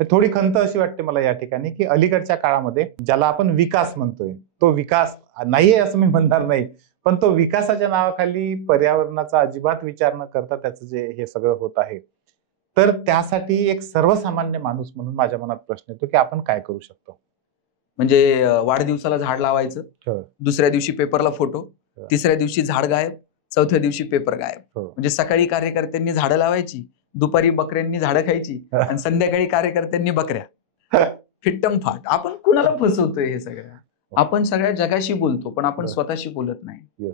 थोडी खंत अशी वाटते मला या ठिकाणी की अलीकडच्या काळामध्ये ज्याला आपण विकास म्हणतोय, तो विकास नाहीये असं मी म्हणणार नाही, पण तो विकासाच्या नावाखाली पर्यावरणाचा अजिबात विचार न करता त्याचं जे हे सगळं होत आहे, तर त्यासाठी एक सर्वसामान्य माणूस म्हणून माझ्या मनात प्रश्न येतो की आपण काय करू शकतो? म्हणजे वाढदिवसाला झाड लावायचं, दुसऱ्या दिवशी पेपरला फोटो, तिसऱ्या दिवशी झाड गायब, चौथ्या दिवशी पेपर गायब. म्हणजे सकाळी कार्यकर्त्यांनी झाडं लावायची, दुपारी बकऱ्यांनी झाडं खायची आणि संध्याकाळी कार्यकर्त्यांनी बकऱ्या. फिट्टम फाट. आपण कुणाला फसवतोय हे सगळं? आपण सगळ्या जगाशी बोलतो पण आपण स्वतःशी बोलत नाही.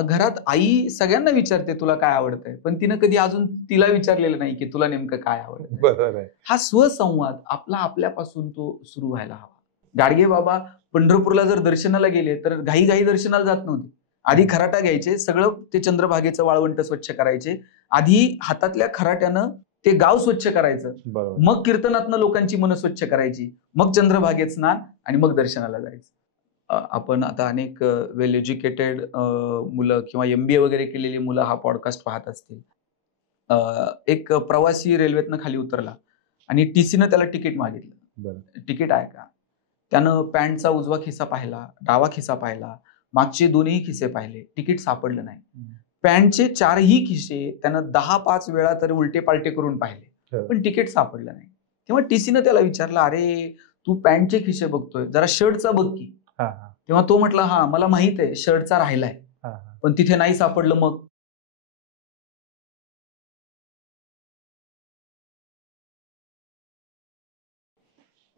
घरात आई सगळ्यांना विचारते तुला काय आवडतंय, पण तिनं कधी अजून तिला विचारलेलं नाही की तुला नेमकं काय आवडतं. हा स्वसंवाद आपला आपल्यापासून तो सुरू व्हायला हवा. गाडगे बाबा पंढरपूरला जर दर्शनाला गेले तर घाई घाई दर्शनाला जात नव्हते. आधी खराटा घ्यायचे, सगळं ते चंद्रभागेचं वाळवंट स्वच्छ करायचे, आधी हातातल्या खराट्यानं ते गाव स्वच्छ करायचं, मग कीर्तनातनं लोकांची मन स्वच्छ करायची, मग चंद्रभागेत स्नान आणि मग दर्शनाला जायचं. आपण आता अनेक वेल एज्युकेटेड मुलं किंवा MBA वगैरे केलेली मुलं हा पॉडकास्ट पाहत असतील. एक प्रवासी रेल्वेतनं खाली उतरला आणि TCनं त्याला तिकीट मागितलं. तिकीट आहे का? त्यानं पॅन्टचा उजवा खिसा पाहिला, डावा खिसा पाहिला, मागचे दोन्ही खिसे पाहिले, तिकीट सापडलं नाही. पॅन्टचे 4ही खिसे त्यानं 10-5 वेळा तरी उलटे पालटे करून पाहिले, पण तिकीट सापडलं नाही. तेव्हा TCनं त्याला विचारलं, अरे तू पॅन्टचे खिसे बघतोय, जरा शर्टचा बघ की. तेव्हा तो म्हटला, हा मला माहित आहे शर्टचा राहिलाय, पण तिथे नाही सापडलं. मग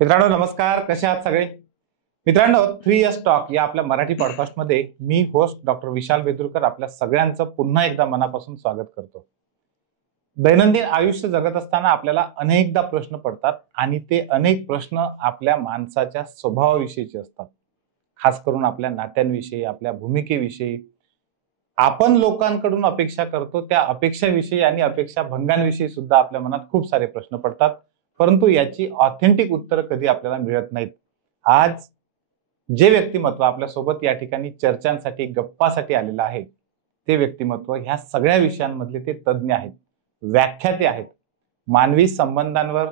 मित्रांनो नमस्कार, कसे आहात सगळे? मित्रांनो 3S टॉक या आपल्या मराठी पॉडकास्टमध्ये मी होस्ट डॉक्टर विशाल बेतुरकर आपल्या सगळ्यांचं पुन्हा एकदा मनापासून स्वागत करतो. दैनंदिन आयुष्य जगत असताना आपल्याला अनेकदा प्रश्न पडतात आणि ते अनेक प्रश्न आपल्या माणसाच्या स्वभावाविषयीचे असतात. खास करून आपल्या नात्यांविषयी, आपल्या भूमिकेविषयी. आपण लोकांकडून अपेक्षा करतो त्या अपेक्षाविषयी आणि अपेक्षा भंगांविषयी सुद्धा आपल्या मनात खूप सारे प्रश्न पडतात, परंतु याची ऑथेंटिक उत्तरं कधी आपल्याला मिळत नाहीत. आज जे व्यक्तिमत्व आपल्या सोबत या ठिकाणी चर्चांसाठी, गप्पासाठी आलेलं आहे, ते व्यक्तिमत्व ह्या सगळ्या विषयांमधले ते तज्ज्ञ आहेत, व्याख्याते आहेत. मानवी संबंधांवर,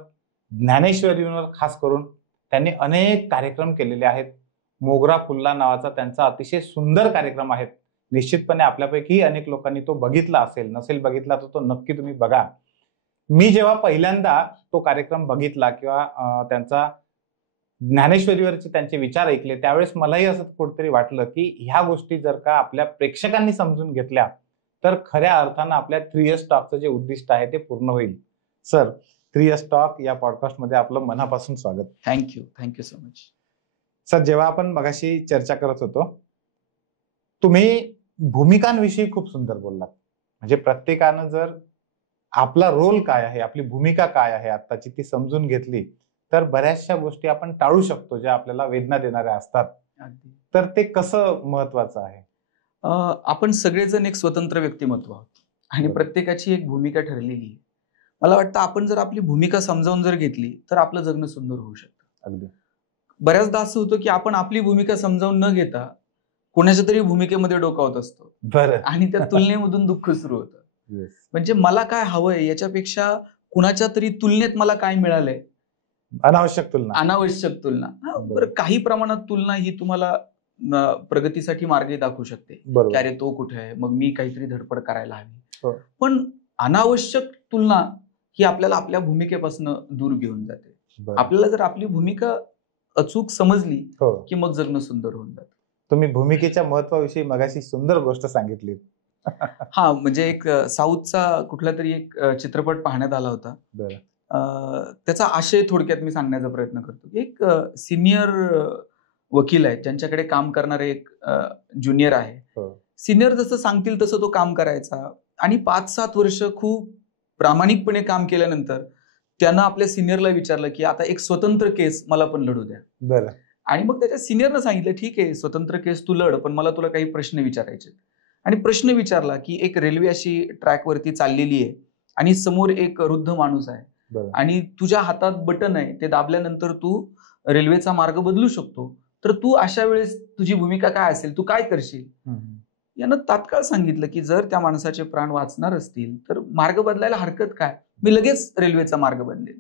ज्ञानेश्वरीवर खास करून त्यांनी अनेक कार्यक्रम केलेले आहेत. मोगरा फुलला नावाचा त्यांचा अतिशय सुंदर कार्यक्रम आहे. निश्चितपणे आपल्यापैकी अनेक लोकांनी तो बघितला असेल, नसेल बघितला तर तो नक्की तुम्ही बघा. मी जेव्हा पहिल्यांदा तो कार्यक्रम बघितला किंवा त्यांचा ज्ञानेश्वरीवरचे त्यांचे विचार ऐकले, त्यावेळेस मलाही असं कुठेतरी वाटलं की ह्या गोष्टी जर का आपल्या प्रेक्षकांनी समजून घेतल्या तर खऱ्या अर्थानं आपल्या 3S टॉकचं जे उद्दिष्ट आहे ते पूर्ण होईल. सर, 3S टॉक या पॉडकास्टमध्ये आपलं मनापासून स्वागत. Thank you so much. सर, जेव्हा आपण मगाशी चर्चा करत होतो, तुम्ही भूमिकांविषयी खूप सुंदर बोललात. म्हणजे प्रत्येकानं जर आपला रोल काय आहे, आपली भूमिका काय आहे आत्ताची ती समजून घेतली तर बऱ्याचशा गोष्टी आपण टाळू शकतो ज्या आपल्याला वेदना देणाऱ्या असतात. तर ते कसं महत्वाचं आहे? आपण सगळेजण एक स्वतंत्र व्यक्तिमत्व आहोत आणि प्रत्येकाची एक भूमिका ठरलेली आहे. मला वाटतं आपण जर आपली भूमिका समजावून जर घेतली तर आपलं जगणं सुंदर होऊ शकतं. अगदी. बऱ्याचदा असं होतं की आपण आपली भूमिका समजावून न घेता कोणाच्या तरी भूमिकेमध्ये डोकावत असतो आणि त्या तुलनेमधून दुःख सुरू होतं. म्हणजे मला काय हवंय याच्यापेक्षा कुणाच्या तरी तुलनेत मला काय मिळालंय, अनावश्यक तुलना. बरं, काही प्रमाणात तुलना ही तुम्हाला प्रगतीसाठी मार्ग दाखवू शकते की अरे तो कुठे आहे, मग मी काहीतरी धडपड करायला हवी. पण अनावश्यक तुलना ही आपल्याला आपल्या भूमिकेपासून दूर घेऊन जाते. आपल्याला जर आपली भूमिका अचूक समजली की मग जगणं सुंदर होऊन जातं. तुम्ही भूमिकेच्या महत्वाविषयी मगाशी सुंदर गोष्ट सांगितली. हा, म्हणजे एक साऊथचा कुठला तरी एक चित्रपट पाहण्यात आला होता. त्याचा आशय थोडक्यात मी सांगण्याचा प्रयत्न करतो. एक सिनियर वकील आहे, ज्यांच्याकडे काम करणारे एक ज्युनियर आहे. सिनियर जसं सांगतील तसं तो काम करायचा आणि 5-7 वर्ष खूप प्रामाणिकपणे काम केल्यानंतर त्यानं आपल्या सिनियरला विचारलं की आता एक स्वतंत्र केस मला पण लढू द्या. आणि मग त्याच्या सिनियरनं सांगितलं ठीक आहे, स्वतंत्र केस तू लढ, पण मला तुला काही प्रश्न विचारायचे. आणि प्रश्न विचारला की एक रेल्वे अशी ट्रॅकवरती चाललेली आहे आणि समोर एक वृद्ध माणूस आहे आणि तुझ्या हातात बटन आहे, ते दाबल्यानंतर तू रेल्वेचा मार्ग बदलू शकतो, तर तू अशा वेळेस तुझी भूमिका काय असेल, तू काय करशील? यानं तात्काळ सांगितलं की जर त्या माणसाचे प्राण वाचणार असतील तर मार्ग बदलायला हरकत काय, मी लगेच रेल्वेचा मार्ग बदलेल.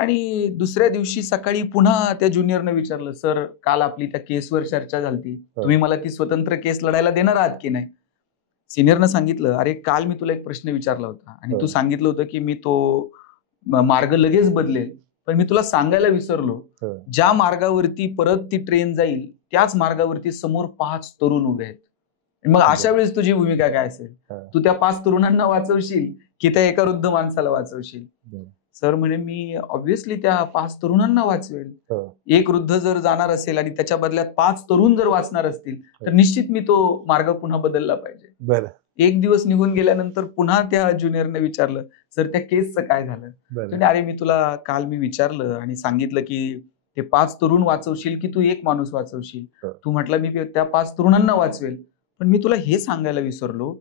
आणि दुसऱ्या दिवशी सकाळी पुन्हा त्या ज्युनियरनं विचारलं, सर काल आपली त्या केसवर चर्चा झाली, तुम्ही मला ती स्वतंत्र केस लढायला देणार आहात की नाही? सिनियरनं सांगितलं, अरे काल मी तुला एक प्रश्न विचारला होता आणि तू सांगितलं होतं की मी तो मार्ग लगेच बदलेल, पण मी तुला सांगायला विसरलो, ज्या मार्गावरती परत ती ट्रेन जाईल त्याच मार्गावरती समोर 5 तरुण उभे आहेत. मग अशा वेळेस तुझी भूमिका काय असेल? तू त्या 5 तरुणांना वाचवशील की त्या एका वृद्ध माणसाला वाचवशील? सर म्हणे, मी ऑब्व्हियसली त्या 5 तरुणांना वाचवेल. एक वृद्ध जर जाणार असेल आणि त्याच्या बदल्यात 5 तरुण जर वाचणार असतील तर निश्चित मी तो मार्ग पुन्हा बदलला पाहिजे. एक दिवस निघून गेल्यानंतर पुन्हा त्या ज्युनियरने विचारलं, सर त्या केसचं काय झालं? अरे मी तुला काल मी विचारलं आणि सांगितलं की ते 5 तरुण वाचवशील की तू एक माणूस वाचवशील? तू म्हटलं मी त्या 5 तरुणांना वाचवेल, पण मी तुला हे सांगायला विसरलो,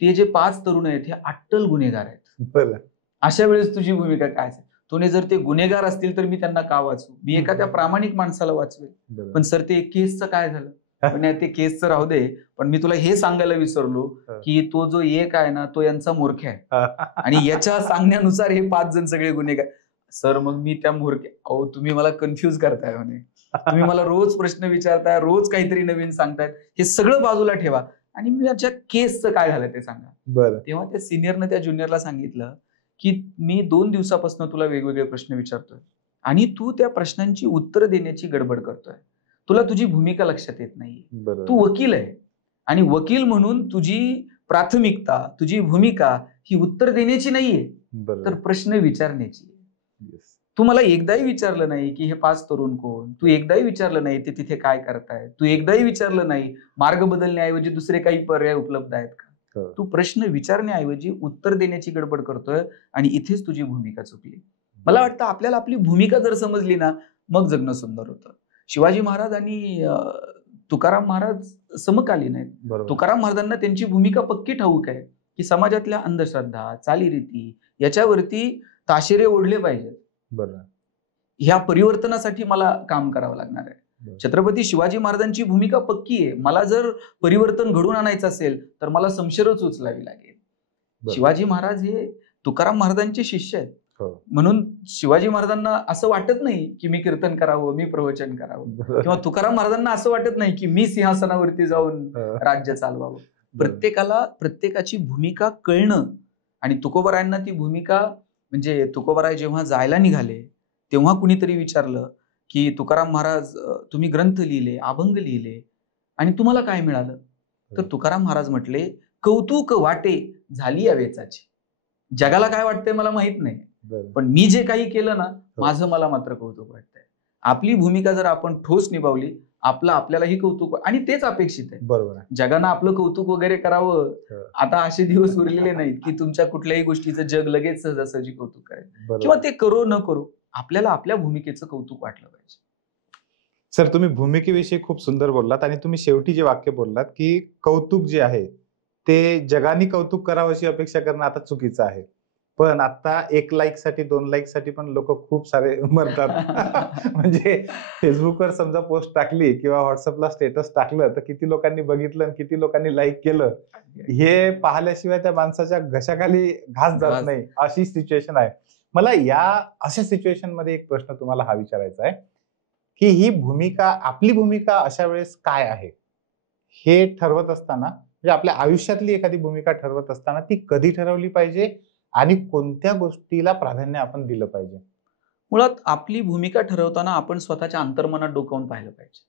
ते जे 5 तरुण आहेत हे अट्टल गुन्हेगार आहेत. अशा वेळेस तुझी भूमिका काय असेल? तुने जर ते गुन्हेगार असतील तर मी त्यांना का वाचवू? मी एखाद्या प्रामाणिक माणसाला वाचवेल. पण सर ते केसचं काय झालं? पण ते केसचं राहू दे, पण मी तुला हे सांगायला विसरलो की तो जो एक आहे ना तो यांचा मूर्ख आहे आणि याच्या सांगण्यानुसार हे 5 जण सगळे गुन्हेगार. सर मग मी त्या अहो तुम्ही मला कन्फ्युज करताय म्हणे, तुम्ही मला रोज प्रश्न विचारताय, रोज काहीतरी नवीन सांगतायत, हे सगळं बाजूला ठेवा आणि माझ्या केसचं काय झालं ते सांगा. तेव्हा त्या सिनियरनं त्या ज्युनियरला सांगितलं की मी 2 दिवसापासून तुला वेगवेगळे प्रश्न विचारतोय आणि तू त्या प्रश्नांची उत्तर देण्याची गडबड करतोय. तुला तुझी भूमिका लक्षात येत नाही. तू वकील आहे आणि वकील म्हणून तुझी प्राथमिकता, तुझी भूमिका ही उत्तर देण्याची नाहीये, तर प्रश्न विचारण्याची. तू मला एकदाही विचारलं नाही की हे 5 तरुण कोण, तू एकदाही विचारलं नाही ते तिथे काय करताय, तू एकदाही विचारलं नाही मार्ग बदलण्याऐवजी दुसरे काही पर्याय उपलब्ध आहेत का? तू प्रश्न विचारण्याऐवजी उत्तर देण्याची गडबड करतोय आणि इथेच तुझी भूमिका चुकली. मला वाटतं आपल्याला आपली भूमिका जर समजली ना मग जगणं सुंदर होतं. शिवाजी महाराज आणि तुकाराम महाराज समकालीन आहेत. तुकाराम महाराजांना त्यांची भूमिका पक्की ठाऊक आहे की समाजातल्या अंधश्रद्धा, चालीरीती याच्यावरती ताशेरे ओढले पाहिजेत. ह्या परिवर्तनासाठी मला काम करावं लागणार आहे. छत्रपती शिवाजी महाराजांची भूमिका पक्की आहे. मला जर परिवर्तन घडवून आणायचं असेल तर मला समशेरच उचलावी लागेल. शिवाजी महाराज हे तुकाराम महाराजांचे शिष्य आहेत. म्हणून शिवाजी महाराजांना असं वाटत नाही की मी कीर्तन करावं, मी प्रवचन करावं, किंवा तुकाराम महाराजांना असं वाटत नाही की मी सिंहासनावरती जाऊन राज्य चालवावं. प्रत्येकाला प्रत्येकाची भूमिका कळणं आणि तुकोबारायांना ती भूमिका म्हणजे तुकोबाराय जेव्हा जायला निघाले तेव्हा कुणीतरी विचारलं की तुकाराम महाराज तुम्ही ग्रंथ लिहिले, अभंग लिहिले आणि तुम्हाला काय मिळालं? तर तुकाराम महाराज म्हटले, कौतुक वाटे झाली या वेचाची. जगाला काय वाटतंय मला माहित नाही, पण मी जे काही केलं ना माझं मला मात्र कौतुक वाटतंय. आपली भूमिका जर आपण ठोस निभावली आपल्यालाही कौतुक, आणि तेच अपेक्षित आहे. बरोबर. जगानं आपलं कौतुक वगैरे करावं. आता असे दिवस उरलेले नाहीत की तुमच्या कुठल्याही गोष्टीचं जग लगेच सहजासहजी कौतुक करेल किंवा ते करो न करो. आपल्याला आपल्या भूमिकेचं कौतुक वाटलं पाहिजे. सर तुम्ही भूमिकेविषयी खूप सुंदर बोललात आणि तुम्ही शेवटी जे वाक्य बोललात की कौतुक जे आहे ते जगाने कौतुक करावं अशी अपेक्षा करणं आता चुकीचं आहे. पण आता 1 लाईक साठी 2 लाईक साठी पण लोक खूप सारे मरतात. म्हणजे फेसबुकवर समजा पोस्ट टाकली किंवा व्हॉट्सअपला स्टेटस टाकलं तर किती लोकांनी बघितलं आणि किती लोकांनी लाईक केलं हे पाहिल्याशिवाय त्या माणसाच्या घशाखाली घास जात नाही, अशी सिच्युएशन आहे. मला या अशा सिच्युएशन मध्ये एक प्रश्न तुम्हाला हा विचारायचा आहे की ही भूमिका, आपली भूमिका अशा वेळेस काय आहे हे ठरवत असताना, म्हणजे आपल्या आयुष्यातली एखादी भूमिका ठरवत असताना ती कधी ठरवली पाहिजे आणि कोणत्या गोष्टीला प्राधान्य आपण दिलं पाहिजे? मुळात आपली भूमिका ठरवताना आपण स्वतःच्या अंतर्मनात डोकावून पाहिलं पाहिजे.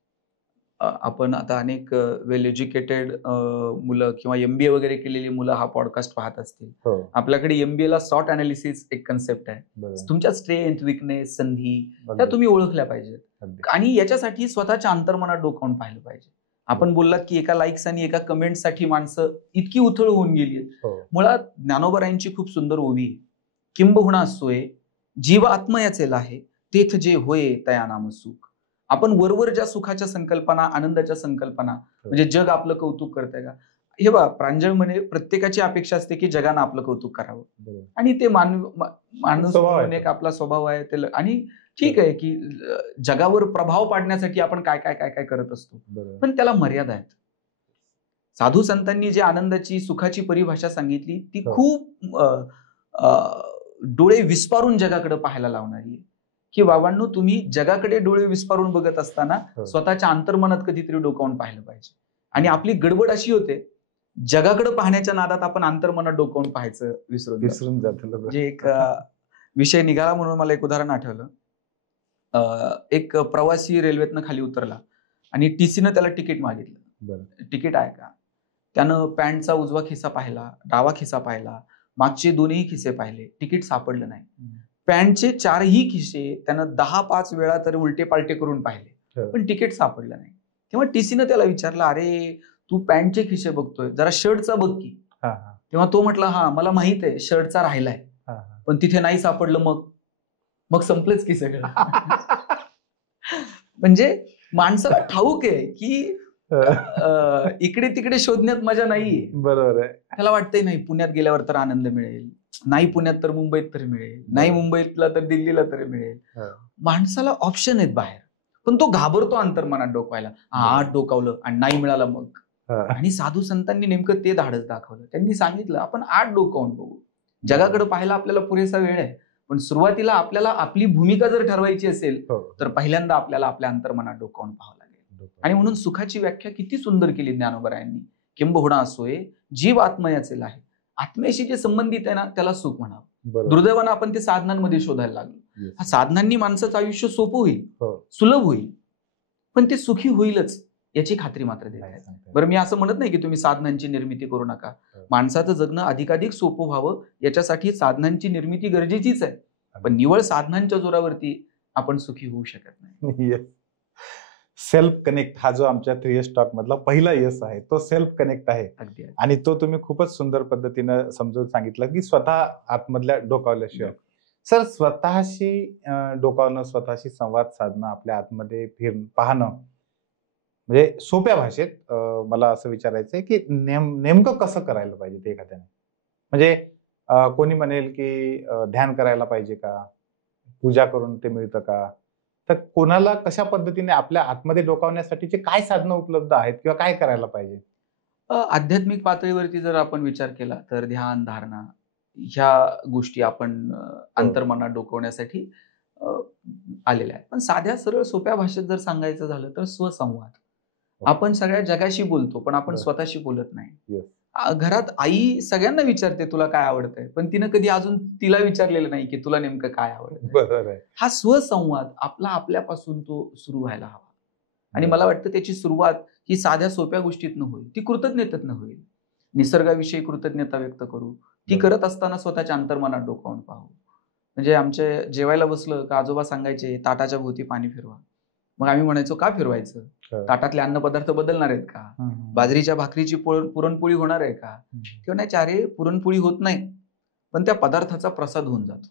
आपण आता अनेक वेल एज्युकेटेड मुलं किंवा MBA वगैरे केलेली मुलं हा पॉडकास्ट पाहत असतील. आपल्याकडे MBA ला सॉट अनालिसिस एक कन्सेप्ट आहे. तुमच्या स्ट्रेंथ, विकनेस, संधी त्या तुम्ही ओळखल्या पाहिजेत आणि याच्यासाठी स्वतःच्या अंतर्मनात डोकावून पाहिलं पाहिजे. आपण बोललात की एका लाईक्स आणि एका कमेंटसाठी माणसं इतकी उथळ होऊन गेली. मुळात ज्ञानोबरायांची खूप सुंदर ओवी, किंबहुना सोय जीव आत्मयाचे लाहे तेथ जे होय तया नाम सुख. आपण वरवर ज्या सुखाच्या संकल्पना, आनंदाच्या संकल्पना, म्हणजे जग आपलं कौतुक करतंय का, हे बघा प्रांजळ म्हणे प्रत्येकाची अपेक्षा असते की जगानं आपलं कौतुक करावं आणि ते माणूस म्हणून एक आपला स्वभाव आहे ते. आणि ठीक आहे की जगावर प्रभाव पाडण्यासाठी आपण काय काय काय काय करत असतो, पण त्याला मर्यादा आहेत. साधू संतांनी जे आनंदाची, सुखाची परिभाषा सांगितली ती खूप डोळे विस्पारून जगाकडे पाहायला लावणारी आहे. की बाबांनो, तुम्ही जगाकडे डोळे विस्पारून बघत असताना हो. स्वतःच्या अंतर्मनात कधीतरी डोकावून पाहिलं पाहिजे. आणि आपली गडबड अशी होते, जगाकडे पाहण्याच्या नादात आपण अंतर्मनात डोकावून पाहायचं विसरून जातो. म्हणजे एक विषय निघाला म्हणून मला एक उदाहरण आठवलं. एक प्रवासी रेल्वेतनं खाली उतरला आणि टीसीनं त्याला तिकीट मागितलं. तिकीट आहे का? त्यानं पॅन्टचा उजवा खिसा पाहिला, डावा खिसा पाहिला, मागचे दोन्ही खिसे पाहिले, तिकीट सापडलं नाही. पॅन्टचे 4ही खिसे त्यानं 10-5 वेळा तरी उलटे पालटे करून पाहिले, पण तिकीट सापडलं नाही. तेव्हा टीसीनं त्याला विचारलं, अरे तू पॅन्टचे खिसे बघतोय, जरा शर्टचा बघ की. तेव्हा तो म्हटला, हा मला माहित आहे शर्टचा राहिलाय, पण तिथे नाही सापडलं. मग संपलंच की सगळं. म्हणजे माणसाला ठाऊक आहे की इकडे तिकडे शोधण्यात मजा नाहीये. बरोबर आहे. त्याला वाटतंय नाही पुण्यात गेल्यावर तर आनंद मिळेल, नाही पुण्यात तर मुंबईत तरी मिळेल, नाही मुंबईतला तर दिल्लीला तरी मिळेल. माणसाला ऑप्शन आहेत बाहेर, पण तो घाबरतो अंतर्मनात डोकवायला. 8 डोकावलं आणि नाही मिळालं मग. आणि साधू संतांनी नेमकं ते धाडस दाखवलं. त्यांनी सांगितलं आपण 8 डोकावून बघू. जगाकडे पाहायला आपल्याला पुरेसा वेळ आहे, पण सुरुवातीला आपल्याला आपली भूमिका जर ठरवायची असेल तर पहिल्यांदा आपल्याला आपल्या अंतर्मनात डोकावून पाहावं लागेल. आणि म्हणून सुखाची व्याख्या किती सुंदर केली ज्ञानोबरायांनी. किंबहुना असोय जीव आत्मयाचे आहे, आत्म्याशी जे संबंधित आहे ना त्याला सुख म्हणावं. दुर्दैवानं आपण ते साधनांमध्ये शोधायला लागलो. साधनांनी माणसाचं आयुष्य सोपं होईल, सुलभ होईल, पण ते सुखी होईलच याची खात्री मात्र देत आहेत. बरं, मी असं म्हणत नाही की तुम्ही साधनांची निर्मिती करू नका. माणसाचं जगणं अधिकाधिक सोपं व्हावं याच्यासाठी साधनांची निर्मिती गरजेचीच आहे, पण निवळ साधनांच्या जोरावरती आपण सुखी होऊ शकत नाही. सेल्फ कनेक्ट हा जो आमच्या 3S टॉक मधला पहिला यश आहे, तो सेल्फ कनेक्ट आहे. आणि तो तुम्ही खूपच सुंदर पद्धतीनं समजून सांगितलं की स्वतः आतमधल्या डोकावल्याशिवाय. सर, स्वतःशी डोकावणं, स्वतःशी संवाद साधणं, आपल्या आतमध्ये पाहणं, म्हणजे सोप्या भाषेत मला असं विचारायचंय की नेमकं कसं करायला पाहिजे ते एखाद्याने. म्हणजे कोणी म्हणेल की ध्यान करायला पाहिजे का, पूजा करून ते मिळतं का, तर कोणाला कशा पद्धतीने आपल्या आतमध्ये डोकावण्यासाठीचे काय साधनं उपलब्ध आहेत किंवा काय करायला पाहिजे? आध्यात्मिक पातळीवरती जर आपण विचार केला तर ध्यान, धारणा ह्या गोष्टी आपण अंतर्मनात डोकवण्यासाठी आलेल्या आहेत. पण साध्या सरळ सोप्या भाषेत जर सांगायचं झालं तर स्वसंवाद. आपण सगळ्या जगाशी बोलतो, पण आपण स्वतःशी बोलत नाही. घरात आई सगळ्यांना विचारते तुला काय आवडतंय, पण तिनं कधी अजून तिला विचारलेलं नाही की तुला नेमकं काय आवडतं. हा स्वसंवाद आपल्यापासून तो सुरू व्हायला हवा. आणि मला वाटतं त्याची सुरुवात ही साध्या सोप्या गोष्टीतनं होईल, ती कृतज्ञतेतनं होईल. निसर्गाविषयी कृतज्ञता व्यक्त करू, ती करत असताना स्वतःच्या अंतर्मनात डोकावून पाहू. म्हणजे आमच्या जेवायला बसलं का आजोबा सांगायचे ताटाच्या भोवती पाणी फिरवा. मग आम्ही म्हणायचो का फिरवायचं, ताटातले अन्न पदार्थ बदलणार आहेत का, बाजरीच्या भाकरीची पुरणपोळी होणार आहे का. ते म्हणायचे अरे पुरणपोळी होत नाही, पण त्या पदार्थाचा प्रसाद होऊन जातो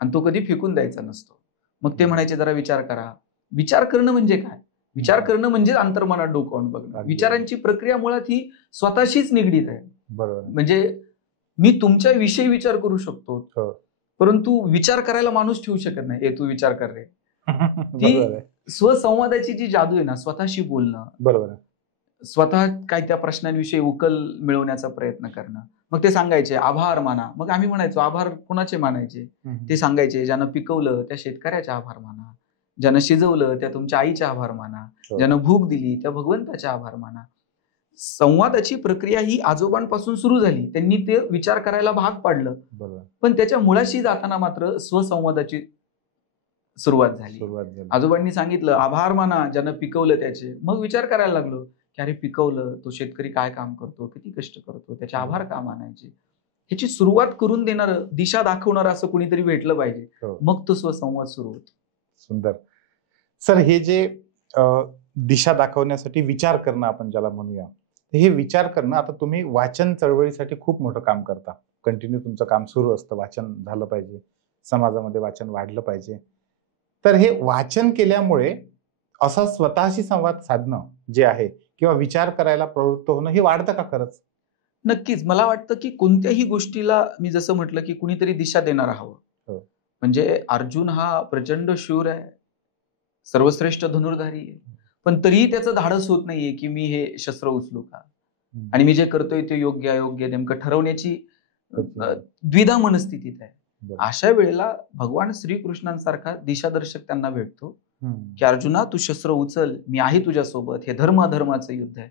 आणि तो कधी फेकून द्यायचा नसतो. मग ते म्हणायचे जरा विचार करा. विचार करणं म्हणजे काय? विचार करणं म्हणजे अंतर्मनात डोकावून बघणं. विचारांची प्रक्रिया मुळात ही स्वतःशीच निगडीत आहे. म्हणजे मी तुमच्या विषयी विचार करू शकतो, परंतु विचार करायला माणूस ठेवू शकत नाही. तू विचार कर रे. ती स्वसंवादाची जी जादू आहे ना, स्वतःशी बोलणं, बरोबर, स्वतः काय त्या प्रश्नांविषयी उकल मिळवण्याचा प्रयत्न करणं. मग ते सांगायचे आभार माना. मग आम्ही म्हणायचो आभार कोणाचे मानायचे? ते सांगायचे ज्यानं पिकवलं त्या शेतकऱ्याचे आभार माना, ज्यानं शिजवलं त्या तुमच्या आईचे आभार माना, ज्यानं भूक दिली त्या भगवंताचे आभार माना. संवादाची प्रक्रिया ही आजोबांपासून सुरू झाली, त्यांनी ते विचार करायला भाग पाडलं, पण त्याच्या मुळाशी जाताना मात्र स्वसंवादाची सुरुवात झाली. आजोबांनी सांगितलं आभार माना ज्यानं पिकवलं त्याचे. मग विचार करायला लागलो की अरे पिकवलं, तो शेतकरी काय काम करतो, किती कष्ट करतो, त्याचे आभार का मानायचे. ह्याची सुरुवात करून देणारं, दिशा दाखवणारं असं कुणीतरी भेटलं पाहिजे, मग तो स्वसंवाद सुरू होतो. सुंदर. सर, हे जे दिशा दाखवण्यासाठी विचार करणं आपण ज्याला म्हणूया, हे विचार करणं, आता तुम्ही वाचन चळवळीसाठी खूप मोठं काम करता, कंटिन्यू तुमचं काम सुरू असतं, वाचन झालं पाहिजे, समाजामध्ये वाचन वाढलं पाहिजे. तर हे वाचन केल्यामुळे असं स्वतःशी संवाद साधणं जे आहे किंवा विचार करायला प्रवृत्त होणं हे वाढतं का खरंच? नक्कीच. मला वाटतं की कोणत्याही गोष्टीला मी जसं म्हटलं की कुणीतरी दिशा देणार हवं. म्हणजे अर्जुन हा प्रचंड शूर आहे, सर्वश्रेष्ठ धनुर्धारी आहे, पण तरीही त्याचं धाडस होत नाहीये की मी हे शस्त्र उचलू का, आणि मी जे करतोय ते योग्य अयोग्य नेमकं ठरवण्याची द्विधा मनस्थितीत आहे. अशा वेळेला भगवान श्रीकृष्णांसारखा दिशादर्शक त्यांना भेटतो की अर्जुना, तू शस्त्र उचल, मी आहे तुझ्यासोबत, हे धर्म अधर्माचं युद्ध आहे.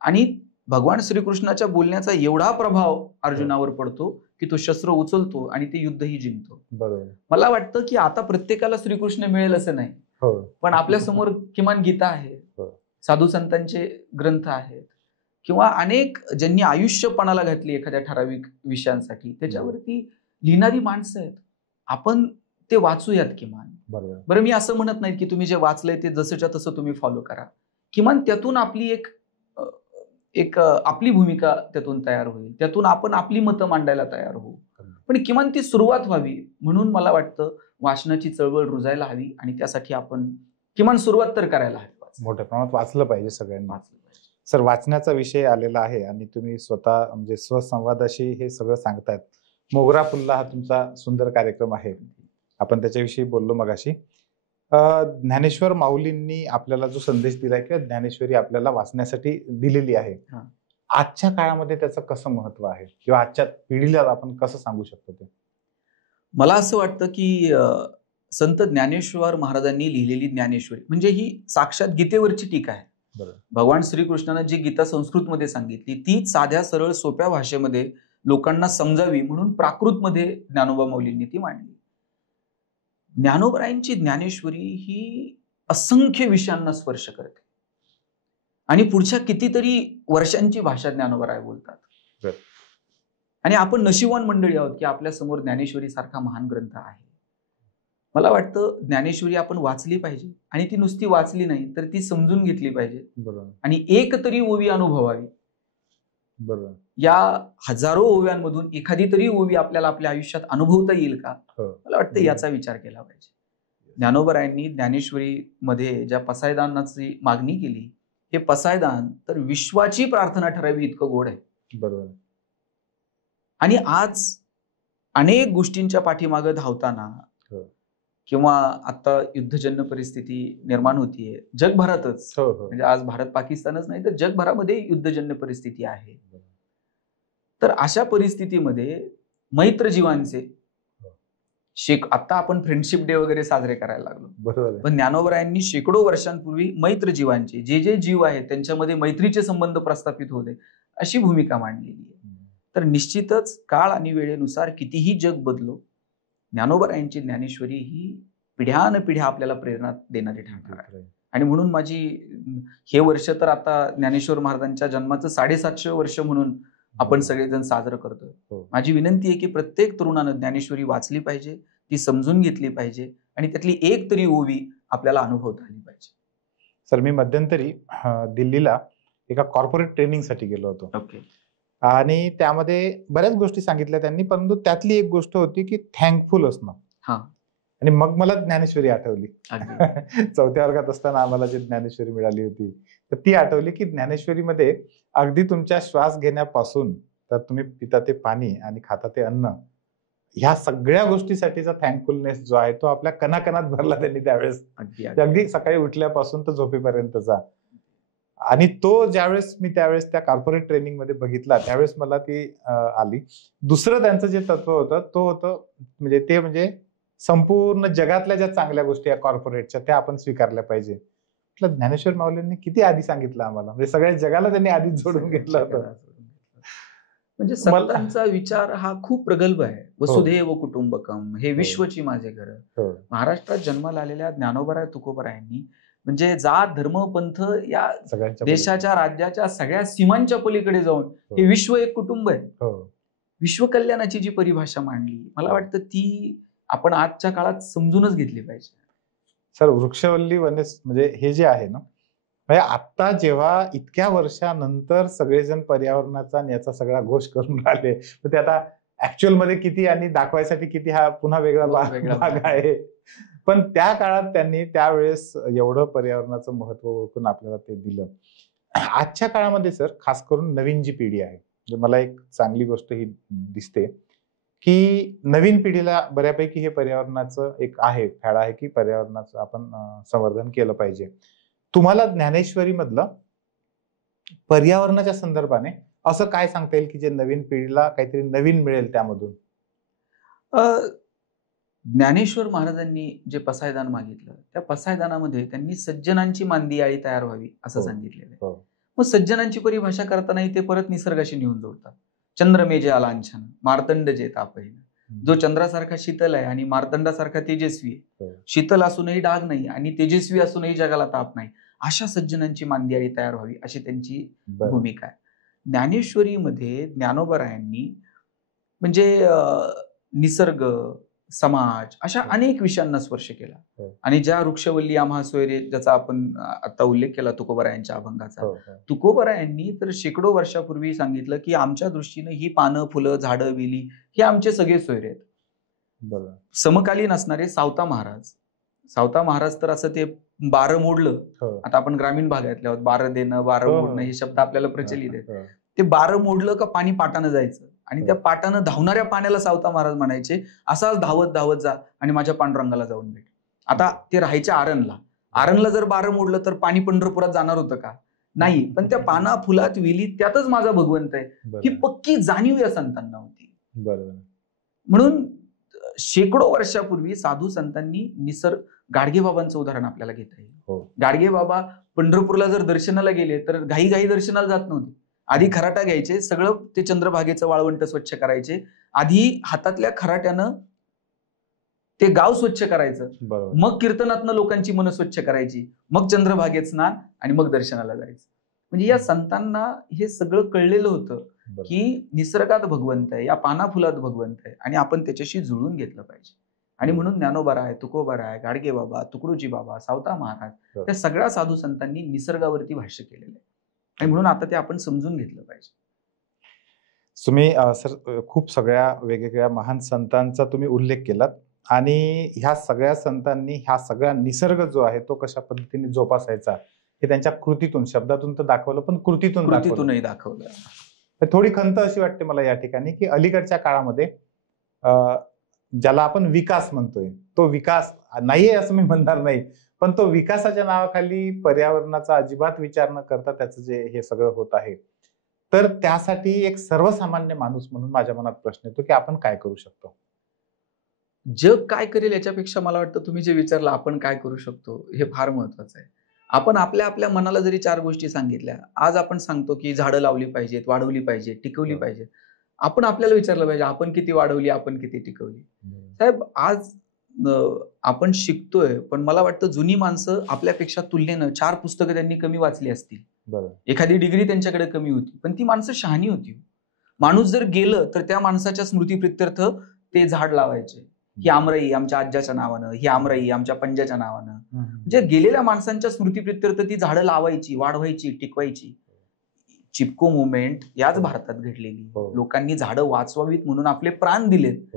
आणि भगवान श्रीकृष्णाच्या बोलण्याचा एवढा प्रभाव अर्जुनावर पडतो की तो शस्त्र उचलतो आणि ते युद्धही जिंकतो. बरोबर. मला वाटतं की आता प्रत्येकाला श्रीकृष्ण मिळेल असं नाही, पण आपल्या समोर किमान गीता आहे, साधू संतांचे ग्रंथ आहेत, किंवा अनेक ज्यांनी आयुष्यपणाला घातली एखाद्या ठराविक विषयांसाठी, त्याच्यावरती लिहिणारी माणसं आहेत. आपण ते वाचूयात किमान. बरं, मी असं म्हणत नाही की तुम्ही जे वाचलंय ते जसंच्या तसं तुम्ही फॉलो करा. किमान त्यातून आपली एक आपली भूमिका त्यातून तयार होईल, त्यातून आपण आपली मतं मांडायला तयार होऊ. पण किमान ती सुरुवात व्हावी म्हणून मला वाटतं वाचनाची चळवळ रुजायला हवी, आणि त्यासाठी आपण किमान सुरुवात तर करायला हवी. मोठ्या प्रमाणात वाचलं पाहिजे सगळ्यांना. सर, वाचण्याचा विषय आलेला आहे आणि तुम्ही स्वतः म्हणजे स्वसंवादाशी हे सगळं सांगतायत. मोगरा फुलला हा तुमचा सुंदर कार्यक्रम आहे, आपण त्याच्याविषयी बोललो मगाशी. ज्ञानेश्वर माऊलींनी आपल्याला जो संदेश दिलाय किंवा ज्ञानेश्वरी आपल्याला वाचण्यासाठी दिलेली आहे, आजच्या काळामध्ये त्याचं कसं महत्व आहे किंवा आजच्या पिढीला आपण कसं सांगू शकतो ते? मला असं वाटतं की संत ज्ञानेश्वर महाराजांनी लिहिलेली ज्ञानेश्वरी म्हणजे ही साक्षात गीतेवरची टीका आहे. भगवान श्रीकृष्णानं जी गीता संस्कृतमध्ये सांगितली ती साध्या सरळ सोप्या भाषेमध्ये लोकांना समजावी म्हणून प्राकृतमध्ये ज्ञानोबा माऊलींनी ती मांडली. ज्ञानोबरायांची ज्ञानेश्वरी ही असंख्य विषयांना स्पर्श करते आणि पुढच्या कितीतरी वर्षांची भाषा ज्ञानोबराय बोलतात. आणि आपण नशिबवान मंडळी आहोत की आपल्या समोर ज्ञानेश्वरी सारखा महान ग्रंथ आहे. मला वाटतं ज्ञानेश्वरी आपण वाचली पाहिजे, आणि ती नुसती वाचली नाही तर ती समजून घेतली पाहिजे, आणि एक तरी ओवी अनुभवावी. या हजारो ओव्यांमधून एखादी तरी ओवी आपल्याला आपल्या आयुष्यात अनुभवता येईल का, मला वाटतं याचा विचार केला पाहिजे. ज्ञानोबरायांनी ज्ञानेश्वरी मध्ये ज्या पसायदानाची मागणी केली, हे पसायदान तर विश्वाची प्रार्थना ठरावी इतकं गोड आहे. बरोबर. आणि आज अनेक गोष्टींच्या पाठीमागे धावताना किंवा आता युद्धजन्य परिस्थिती निर्माण होतीये जगभरातच, म्हणजे आज भारत पाकिस्तानच नाही तर जगभरामध्ये युद्धजन्य परिस्थिती आहे. तर अशा परिस्थितीमध्ये मैत्र जीवांचे आता आपण फ्रेंडशिप डे वगैरे साजरे करायला लागलो, पण ज्ञानोबरायांनी शेकडो वर्षांपूर्वी मैत्र जीवांचे जे जीव आहेत त्यांच्यामध्ये मैत्रीचे संबंध प्रस्थापित होते अशी भूमिका मांडलेली आहे. तर निश्चितच काळ आणि वेळेनुसार कितीही जग बदलो, ज्ञानोबरायांची ज्ञानेश्वरी ही पिढ्यानपिढ्या आपल्याला प्रेरणा देणारी ठरणार आहे. आणि म्हणून माझी हे वर्ष तर आता ज्ञानेश्वर महाराजांच्या जन्माचं 750 वर्ष म्हणून आपण सगळेजण साजरं करतोय. माझी विनंती आहे की प्रत्येक तरुणानं ज्ञानेश्वरी वाचली पाहिजे, ती समजून घेतली पाहिजे, आणि त्यातली एक तरी ओवी आपल्याला अनुभवता आली पाहिजे. सर, मी मध्यंतरी दिल्लीला एका कॉर्पोरेट ट्रेनिंग साठी गेलो होतो. आणि त्यामध्ये बऱ्याच गोष्टी सांगितल्या त्यांनी, परंतु त्यातली एक गोष्ट होती की थँकफुल असणं. आणि मग मला ज्ञानेश्वरी आठवली. 4थ्या वर्गात असताना आम्हाला जी ज्ञानेश्वरी मिळाली होती तर ती आठवली की ज्ञानेश्वरीमध्ये अगदी तुमच्या श्वास घेण्यापासून तर तुम्ही पिता ते पाणी आणि खाता ते अन्न, ह्या सगळ्या गोष्टीसाठीचा थँकफुलनेस जो आहे तो आपल्या कणाकणात भरला त्यांनी त्यावेळेस, अगदी सकाळी उठल्यापासून तर झोपेपर्यंतचा. आणि तो ज्यावेळेस मी त्यावेळेस त्या कॉर्पोरेट ट्रेनिंग मध्ये बघितला त्यावेळेस मला ती आली. दुसरं त्यांचं जे तत्व होतं तो होतं म्हणजे संपूर्ण जगातल्या ज्या चांगल्या गोष्टी या कॉर्पोरेटच्या त्या आपण स्वीकारल्या पाहिजे. ज्ञानेश्वर माऊलींनी किती आधी सांगितलं आम्हाला, म्हणजे सगळ्या जगाला त्यांनी आधीच जोडून घेतलं होतं. म्हणजे संतांचा विचार हा खूप प्रगल्भ आहे. वसुधैव कुटुंबकम, हे विश्वची माझे घर. महाराष्ट्रात जन्माला आलेल्या ज्ञानोबराय तुकोबरायांनी म्हणजे जात धर्म पंथ या देशाच्या राज्याच्या सगळ्या सीमांच्या पलीकडे जाऊन हे विश्व एक कुटुंब आहे, विश्वकल्याणाची जी परिभाषा मांडली, मला वाटतं ती आपण आजच्या काळात समजूनच घेतली पाहिजे. सर, वृक्षवल्ली वनेस म्हणजे हे जे आहे ना, म्हणजे आता जेव्हा इतक्या वर्षानंतर सगळेजण पर्यावरणाचा आणि याचा सगळा घोष करून राहिले, तर ते आता ऍक्च्युअल मध्ये किती आणि दाखवायसाठी किती हा पुन्हा वेगळा भाग आहे. पण त्या काळात त्यांनी त्यावेळेस एवढं पर्यावरणाचं महत्व ओळखून आपल्याला ते दिलं. आजच्या काळामध्ये सर, खास करून नवीन जी पिढी आहे, म्हणजे मला एक चांगली गोष्ट ही दिसते की नवीन पिढीला बऱ्यापैकी हे पर्यावरणाचं एक आहे फॅड आहे की पर्यावरणाचं आपण संवर्धन केलं पाहिजे. तुम्हाला ज्ञानेश्वरी मधलं पर्यावरणाच्या संदर्भाने असं काय सांगता येईल की जे नवीन पिढीला काहीतरी नवीन मिळेल त्यामधून? ज्ञानेश्वर महाराजांनी जे पसायदान मागितलं त्या पसायदानामध्ये त्यांनी सज्जनांची मांदियाळी तयार व्हावी असं सांगितलेलं आहे. मग सज्जनांची परिभाषा करतानाही ते परत निसर्गाशी नेऊन जोडतात. चंद्रमे जे आलांछन मार्तंड जे तापहीन, जो चंद्रासारखा शीतल आहे आणि मार्तंडासारखा तेजस्वी आहे, शीतल असूनही डाग नाही आणि तेजस्वी असूनही जगाला ताप नाही, अशा सज्जनांची मांदियाळी तयार व्हावी अशी त्यांची भूमिका आहे. ज्ञानेश्वरीमध्ये ज्ञानोबरायांनी म्हणजे निसर्ग, समाज अशा अनेक विषयांना स्पर्श केला. आणि ज्या वृक्षवल्ली आम्हा सोयरे ज्याचा आपण आता उल्लेख केला तुकोबरायांच्या अभंगाचा, तुकोबरायांनी तर शेकडो वर्षापूर्वी सांगितलं की आमच्या दृष्टीनं ही पानं, फुलं, झाडं, वेली हे आमचे सगळे सोयरे आहेत. समकालीन असणारे सावता महाराज तर असं ते बारं मोडलं, आता आपण ग्रामीण भागातले आहोत, बारं देणं, बारं मोडणं हे शब्द आपल्याला प्रचलित आहेत. ते बारं मोडलं का पाणी पाटानं जायचं आणि त्या पाटानं धावणाऱ्या पाण्याला सावता महाराज म्हणायचे, असाच धावत धावत जा आणि माझ्या पांडुरंगाला जाऊन भेट. आता ते राहायच्या आरणला जर बारं मोडलं तर पाणी पंढरपुरात जाणार होतं का? नाही. पण त्या पाना, फुलात, विलीत त्यातच माझा भगवंत आहे ही पक्की जाणीव या संतांना होती. म्हणून शेकडो वर्षापूर्वी साधू संतांनी निसर्ग, गाडगे बाबांचं उदाहरण आपल्याला घेता येईल. गाडगे बाबा पंढरपूरला जर दर्शनाला गेले तर घाई दर्शनाला जात नव्हते. आधी खराटा घ्यायचे, सगळं ते चंद्रभागेचं वाळवंट स्वच्छ करायचे, आधी हातातल्या खराट्यानं ते गाव स्वच्छ करायचं, मग कीर्तनातनं लोकांची मन स्वच्छ करायची, मग चंद्रभागेत स्नान आणि मग दर्शनाला जायचं. म्हणजे या संतांना हे सगळं कळलेलं होतं की निसर्गात भगवंत आहे, या पाना फुलात भगवंत आहे आणि आपण त्याच्याशी जुळून घेतलं पाहिजे. आणि म्हणून ज्ञानोबराय, तुकोबराय, गाडगे बाबा, तुकडोजी बाबा, सावता महाराज त्या सगळ्या साधू संतांनी निसर्गावरती भाष्य केलेलं आहे आणि म्हणून आता ते आपण समजून घेतलं पाहिजे. तुम्ही सर खूप सगळ्या वेगवेगळ्या महान संतांचा तुम्ही उल्लेख केलात आणि ह्या सगळ्या संतांनी ह्या सगळा निसर्ग जो आहे तो कशा पद्धतीने जोपासायचा हे त्यांच्या कृतीतून, शब्दातून तर दाखवलं पण कृतीतूनही दाखवलं. थोडी खंत अशी वाटते मला या ठिकाणी की अलीकडच्या काळामध्ये ज्याला आपण विकास म्हणतोय तो विकास नाहीये असं मी म्हणणार नाही, पण तो विकासाच्या नावाखाली पर्यावरणाचा अजिबात विचार न करता त्याचं जे हे सगळं होत आहे, तर त्यासाठी एक सर्वसामान्य माणूस म्हणून माझ्या मनात प्रश्न येतो की आपण काय करू शकतो? जग काय करेल याच्यापेक्षा मला वाटतं तुम्ही जे विचारलं आपण काय करू शकतो हे फार महत्वाचं आहे. आपण आपल्या मनाला जरी 4 गोष्टी सांगितल्या, आज आपण सांगतो की झाडं लावली पाहिजेत, वाढवली पाहिजेत, टिकवली पाहिजेत. आपण आपल्याला विचारलं पाहिजे आपण किती वाढवली, आपण किती टिकवली. साहेब, आज आपण शिकतोय, पण मला वाटतं जुनी माणसं आपल्यापेक्षा तुलनेनं 4 पुस्तकं त्यांनी कमी वाचली असतील, एखादी डिग्री त्यांच्याकडे कमी होती, पण ती माणसं शहाणी होती. माणूस जर गेलं तर त्या माणसाच्या स्मृतीप्रित्यर्थ ते झाड लावायचे. ही आमराई आमच्या आज्याच्या नावानं, ही आमराई आमच्या पंजाच्या नावानं, म्हणजे गेलेल्या माणसांच्या स्मृतीप्रित्यर्थ ती झाडं लावायची, वाढवायची, टिकवायची. चिपको मुवमेंट याच भारतात घडलेली. लोकांनी झाडं वाचवावीत म्हणून आपले प्राण दिलेत.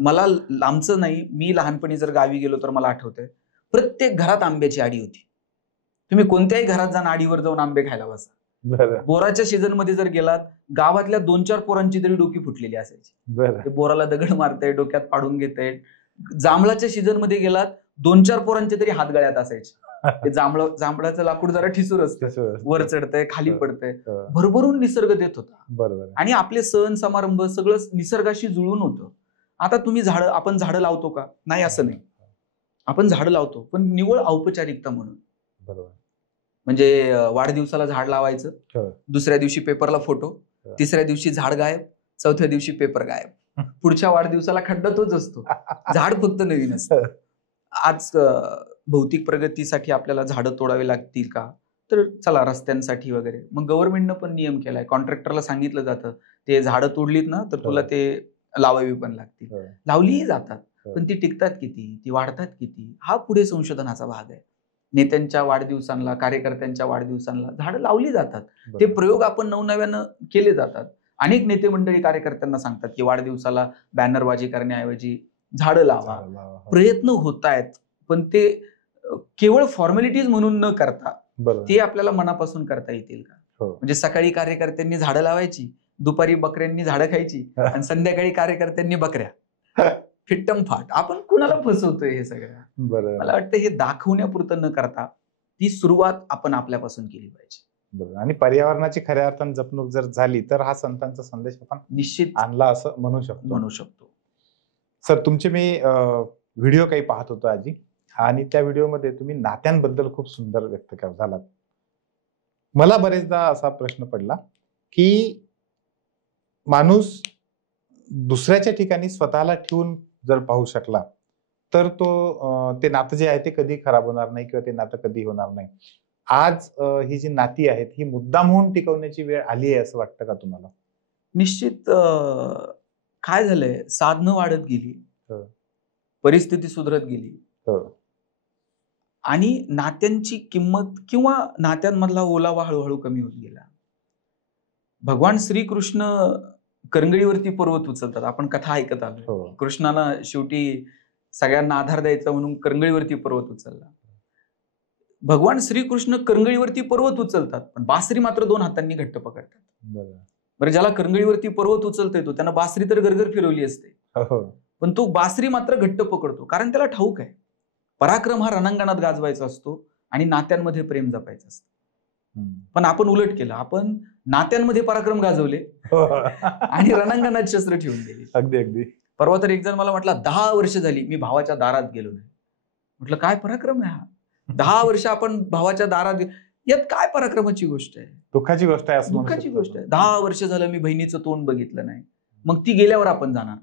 मला लांबचं नाही, मी लहानपणी जर गावी गेलो तर मला आठवतंय प्रत्येक घरात आंब्याची आडी होती. तुम्ही कोणत्याही घरात जाऊन आडीवर जाऊन आंबे खायला बसा. बोराच्या सीझन मध्ये जर गेलात, गावातल्या 2-4 पोरांची तरी डोकी फुटलेली असायची. ते बोराला दगड मारताय, डोक्यात पाडून घेताय. जांभळाच्या सीझन मध्ये गेलात, 2-4 पोरांचे तरी हात गळ्यात असायचे. ते जांभळाचं लाकूड जरा ठिसूर असतं, वर चढतंय, खाली पडतंय. भरभरून निसर्ग देत होता आणि आपले सण समारंभ सगळं निसर्गाशी जुळून होतं. आता तुम्ही आपण झाडं लावतो का? नाही, असं नाही. आपण झाडं लावतो पण निव्वळ औपचारिकता म्हणून. म्हणजे वाढदिवसाला झाड लावायचं, दुसऱ्या दिवशी पेपरला फोटो, तिसऱ्या दिवशी झाड गायब, चौथ्या दिवशी पेपर गायब, पुढच्या वाढदिवसाला खड्डा तोच असतो, झाड फक्त नवीन असतं. आज भौतिक प्रगतीसाठी आपल्याला झाडं तोडावे लागतील का? तर चला रस्त्यांसाठी वगैरे. मग गव्हर्नमेंटनं पण नियम केलाय, कॉन्ट्रॅक्टरला सांगितलं जातं ते झाडं तोडलीत ना तर तुला ते लावावी पण लागतील. लावलीही जातात, पण ती टिकतात किती, ती वाढतात किती, हा पुढे संशोधनाचा भाग आहे. नेत्यांच्या वाढदिवसांना, कार्यकर्त्यांच्या वाढदिवसांना झाडं लावली जातात. ते प्रयोग आपण नवनव्यानं केले जातात. अनेक नेते मंडळी कार्यकर्त्यांना सांगतात की वाढदिवसाला बॅनरबाजी करण्याऐवजी झाडं लावा. प्रयत्न होत आहेत, पण ते केवळ फॉर्मॅलिटीज म्हणून न करता ते आपल्याला मनापासून करता येतील का? म्हणजे सकाळी कार्यकर्त्यांनी झाडं लावायची, दुपारी बकऱ्यांनी झाडं खायची आणि संध्याकाळी कार्यकर्त्यांनी बकऱ्या. फिट्टम फाट. आपण कुणाला फसवतोय हे सगळं? मला वाटतं हे दाखवण्यापुरतं न करता ती सुरुवात आपण आपल्यापासून केली पाहिजे. आणि पर्यावरणाची खऱ्या अर्थाने जपणूक जर झाली तर हा संतांचा संदेश आपण निश्चित आणला असं म्हणू शकतो. सर तुमचे मी व्हिडिओ काही पाहत होतो आजी, आणि त्या व्हिडिओमध्ये तुम्ही नात्यांबद्दल खूप सुंदर व्यक्त झालात. मला बरेचदा असा प्रश्न पडला की माणूस दुसऱ्याच्या ठिकाणी स्वतःला ठेवून जर पाहू शकला तर तो ते नातं जे आहे ते कधी खराब होणार नाही किंवा ते नातं कधी होणार नाही. आज ही जी नाती आहेत ही मुद्दाम होऊन टिकवण्याची वेळ आली आहे असं वाटतं का तुम्हाला? निश्चित. काय झालंय, साधनं वाढत गेली, परिस्थिती सुधरत गेली आणि नात्यांची किंमत किंवा नात्यांमधला ओलावा हळूहळू कमी होत गेला. भगवान श्रीकृष्ण करंगळीवरती पर्वत उचलतात. आपण कथा ऐकत आलो. कृष्णाला शेवटी सगळ्यांना आधार द्यायचा म्हणून करंगळीवरती पर्वत उचलला. भगवान श्रीकृष्ण करंगळीवरती पर्वत उचलतात, पण बासरी मात्र 2 हातांनी घट्ट पकडतात. बरं, ज्याला करंगळीवरती पर्वत उचलता येतो त्यानं बासरी तर गरगर फिरवली असते, पण तो बासरी मात्र घट्ट पकडतो, कारण त्याला ठाऊक आहे पराक्रम हा रणांगणात गाजवायचा असतो आणि नात्यांमध्ये प्रेम जपायचं असतं. पण आपण उलट केलं, आपण नात्यांमध्ये पराक्रम गाजवले आणि रणांगणात शस्त्र ठेवून गेले. अगदी अगदी. परवा तर एक जण मला म्हटला 10 वर्ष झाली मी भावाच्या दारात गेलो नाही. म्हटलं काय पराक्रम आहे हा? 10 वर्ष आपण भावाच्या दारात, यात काय पराक्रमाची गोष्ट आहे? दुःखाची गोष्ट आहे. दुःखाची गोष्ट आहे. 10 वर्ष झालं मी बहिणीचं तोंड बघितलं नाही. मग ती गेल्यावर आपण जाणार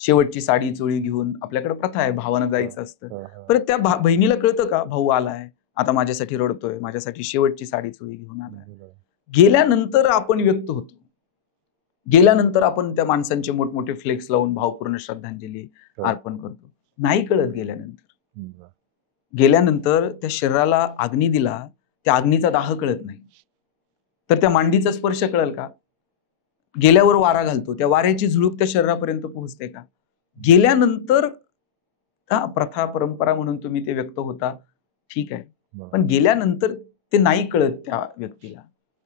शेवटची साडी चोळी घेऊन. आपल्याकडे प्रथा आहे, भावानं जायचं असतं. परत त्या बहिणीला कळतं का भाऊ आलाय, आता माझ्यासाठी रडतोय, माझ्यासाठी शेवटची साडी चोळी घेऊन आलाय. गेल्यानंतर आपण व्यक्त होतो. गेल्यानंतर आपण त्या माणसांचे मोठमोठे फ्लेक्स लावून भावपूर्ण श्रद्धांजली अर्पण करतो. नाही कळत गेल्यानंतर. गेल्यानंतर त्या शरीराला अग्नी दिला, त्या अग्नीचा दाह कळत नाही. तर त्या मांडीचा स्पर्श कळेल का? गेल्यावर वारा घालतो, त्या वाऱ्याची झुळूक त्या शरीरापर्यंत पोहोचते का? गेल्यानंतर प्रथा परंपरा म्हणून तुम्ही ते व्यक्त होता, ठीक आहे, पण गेल्यानंतर ते नाही कळत त्या व्यक्तीला.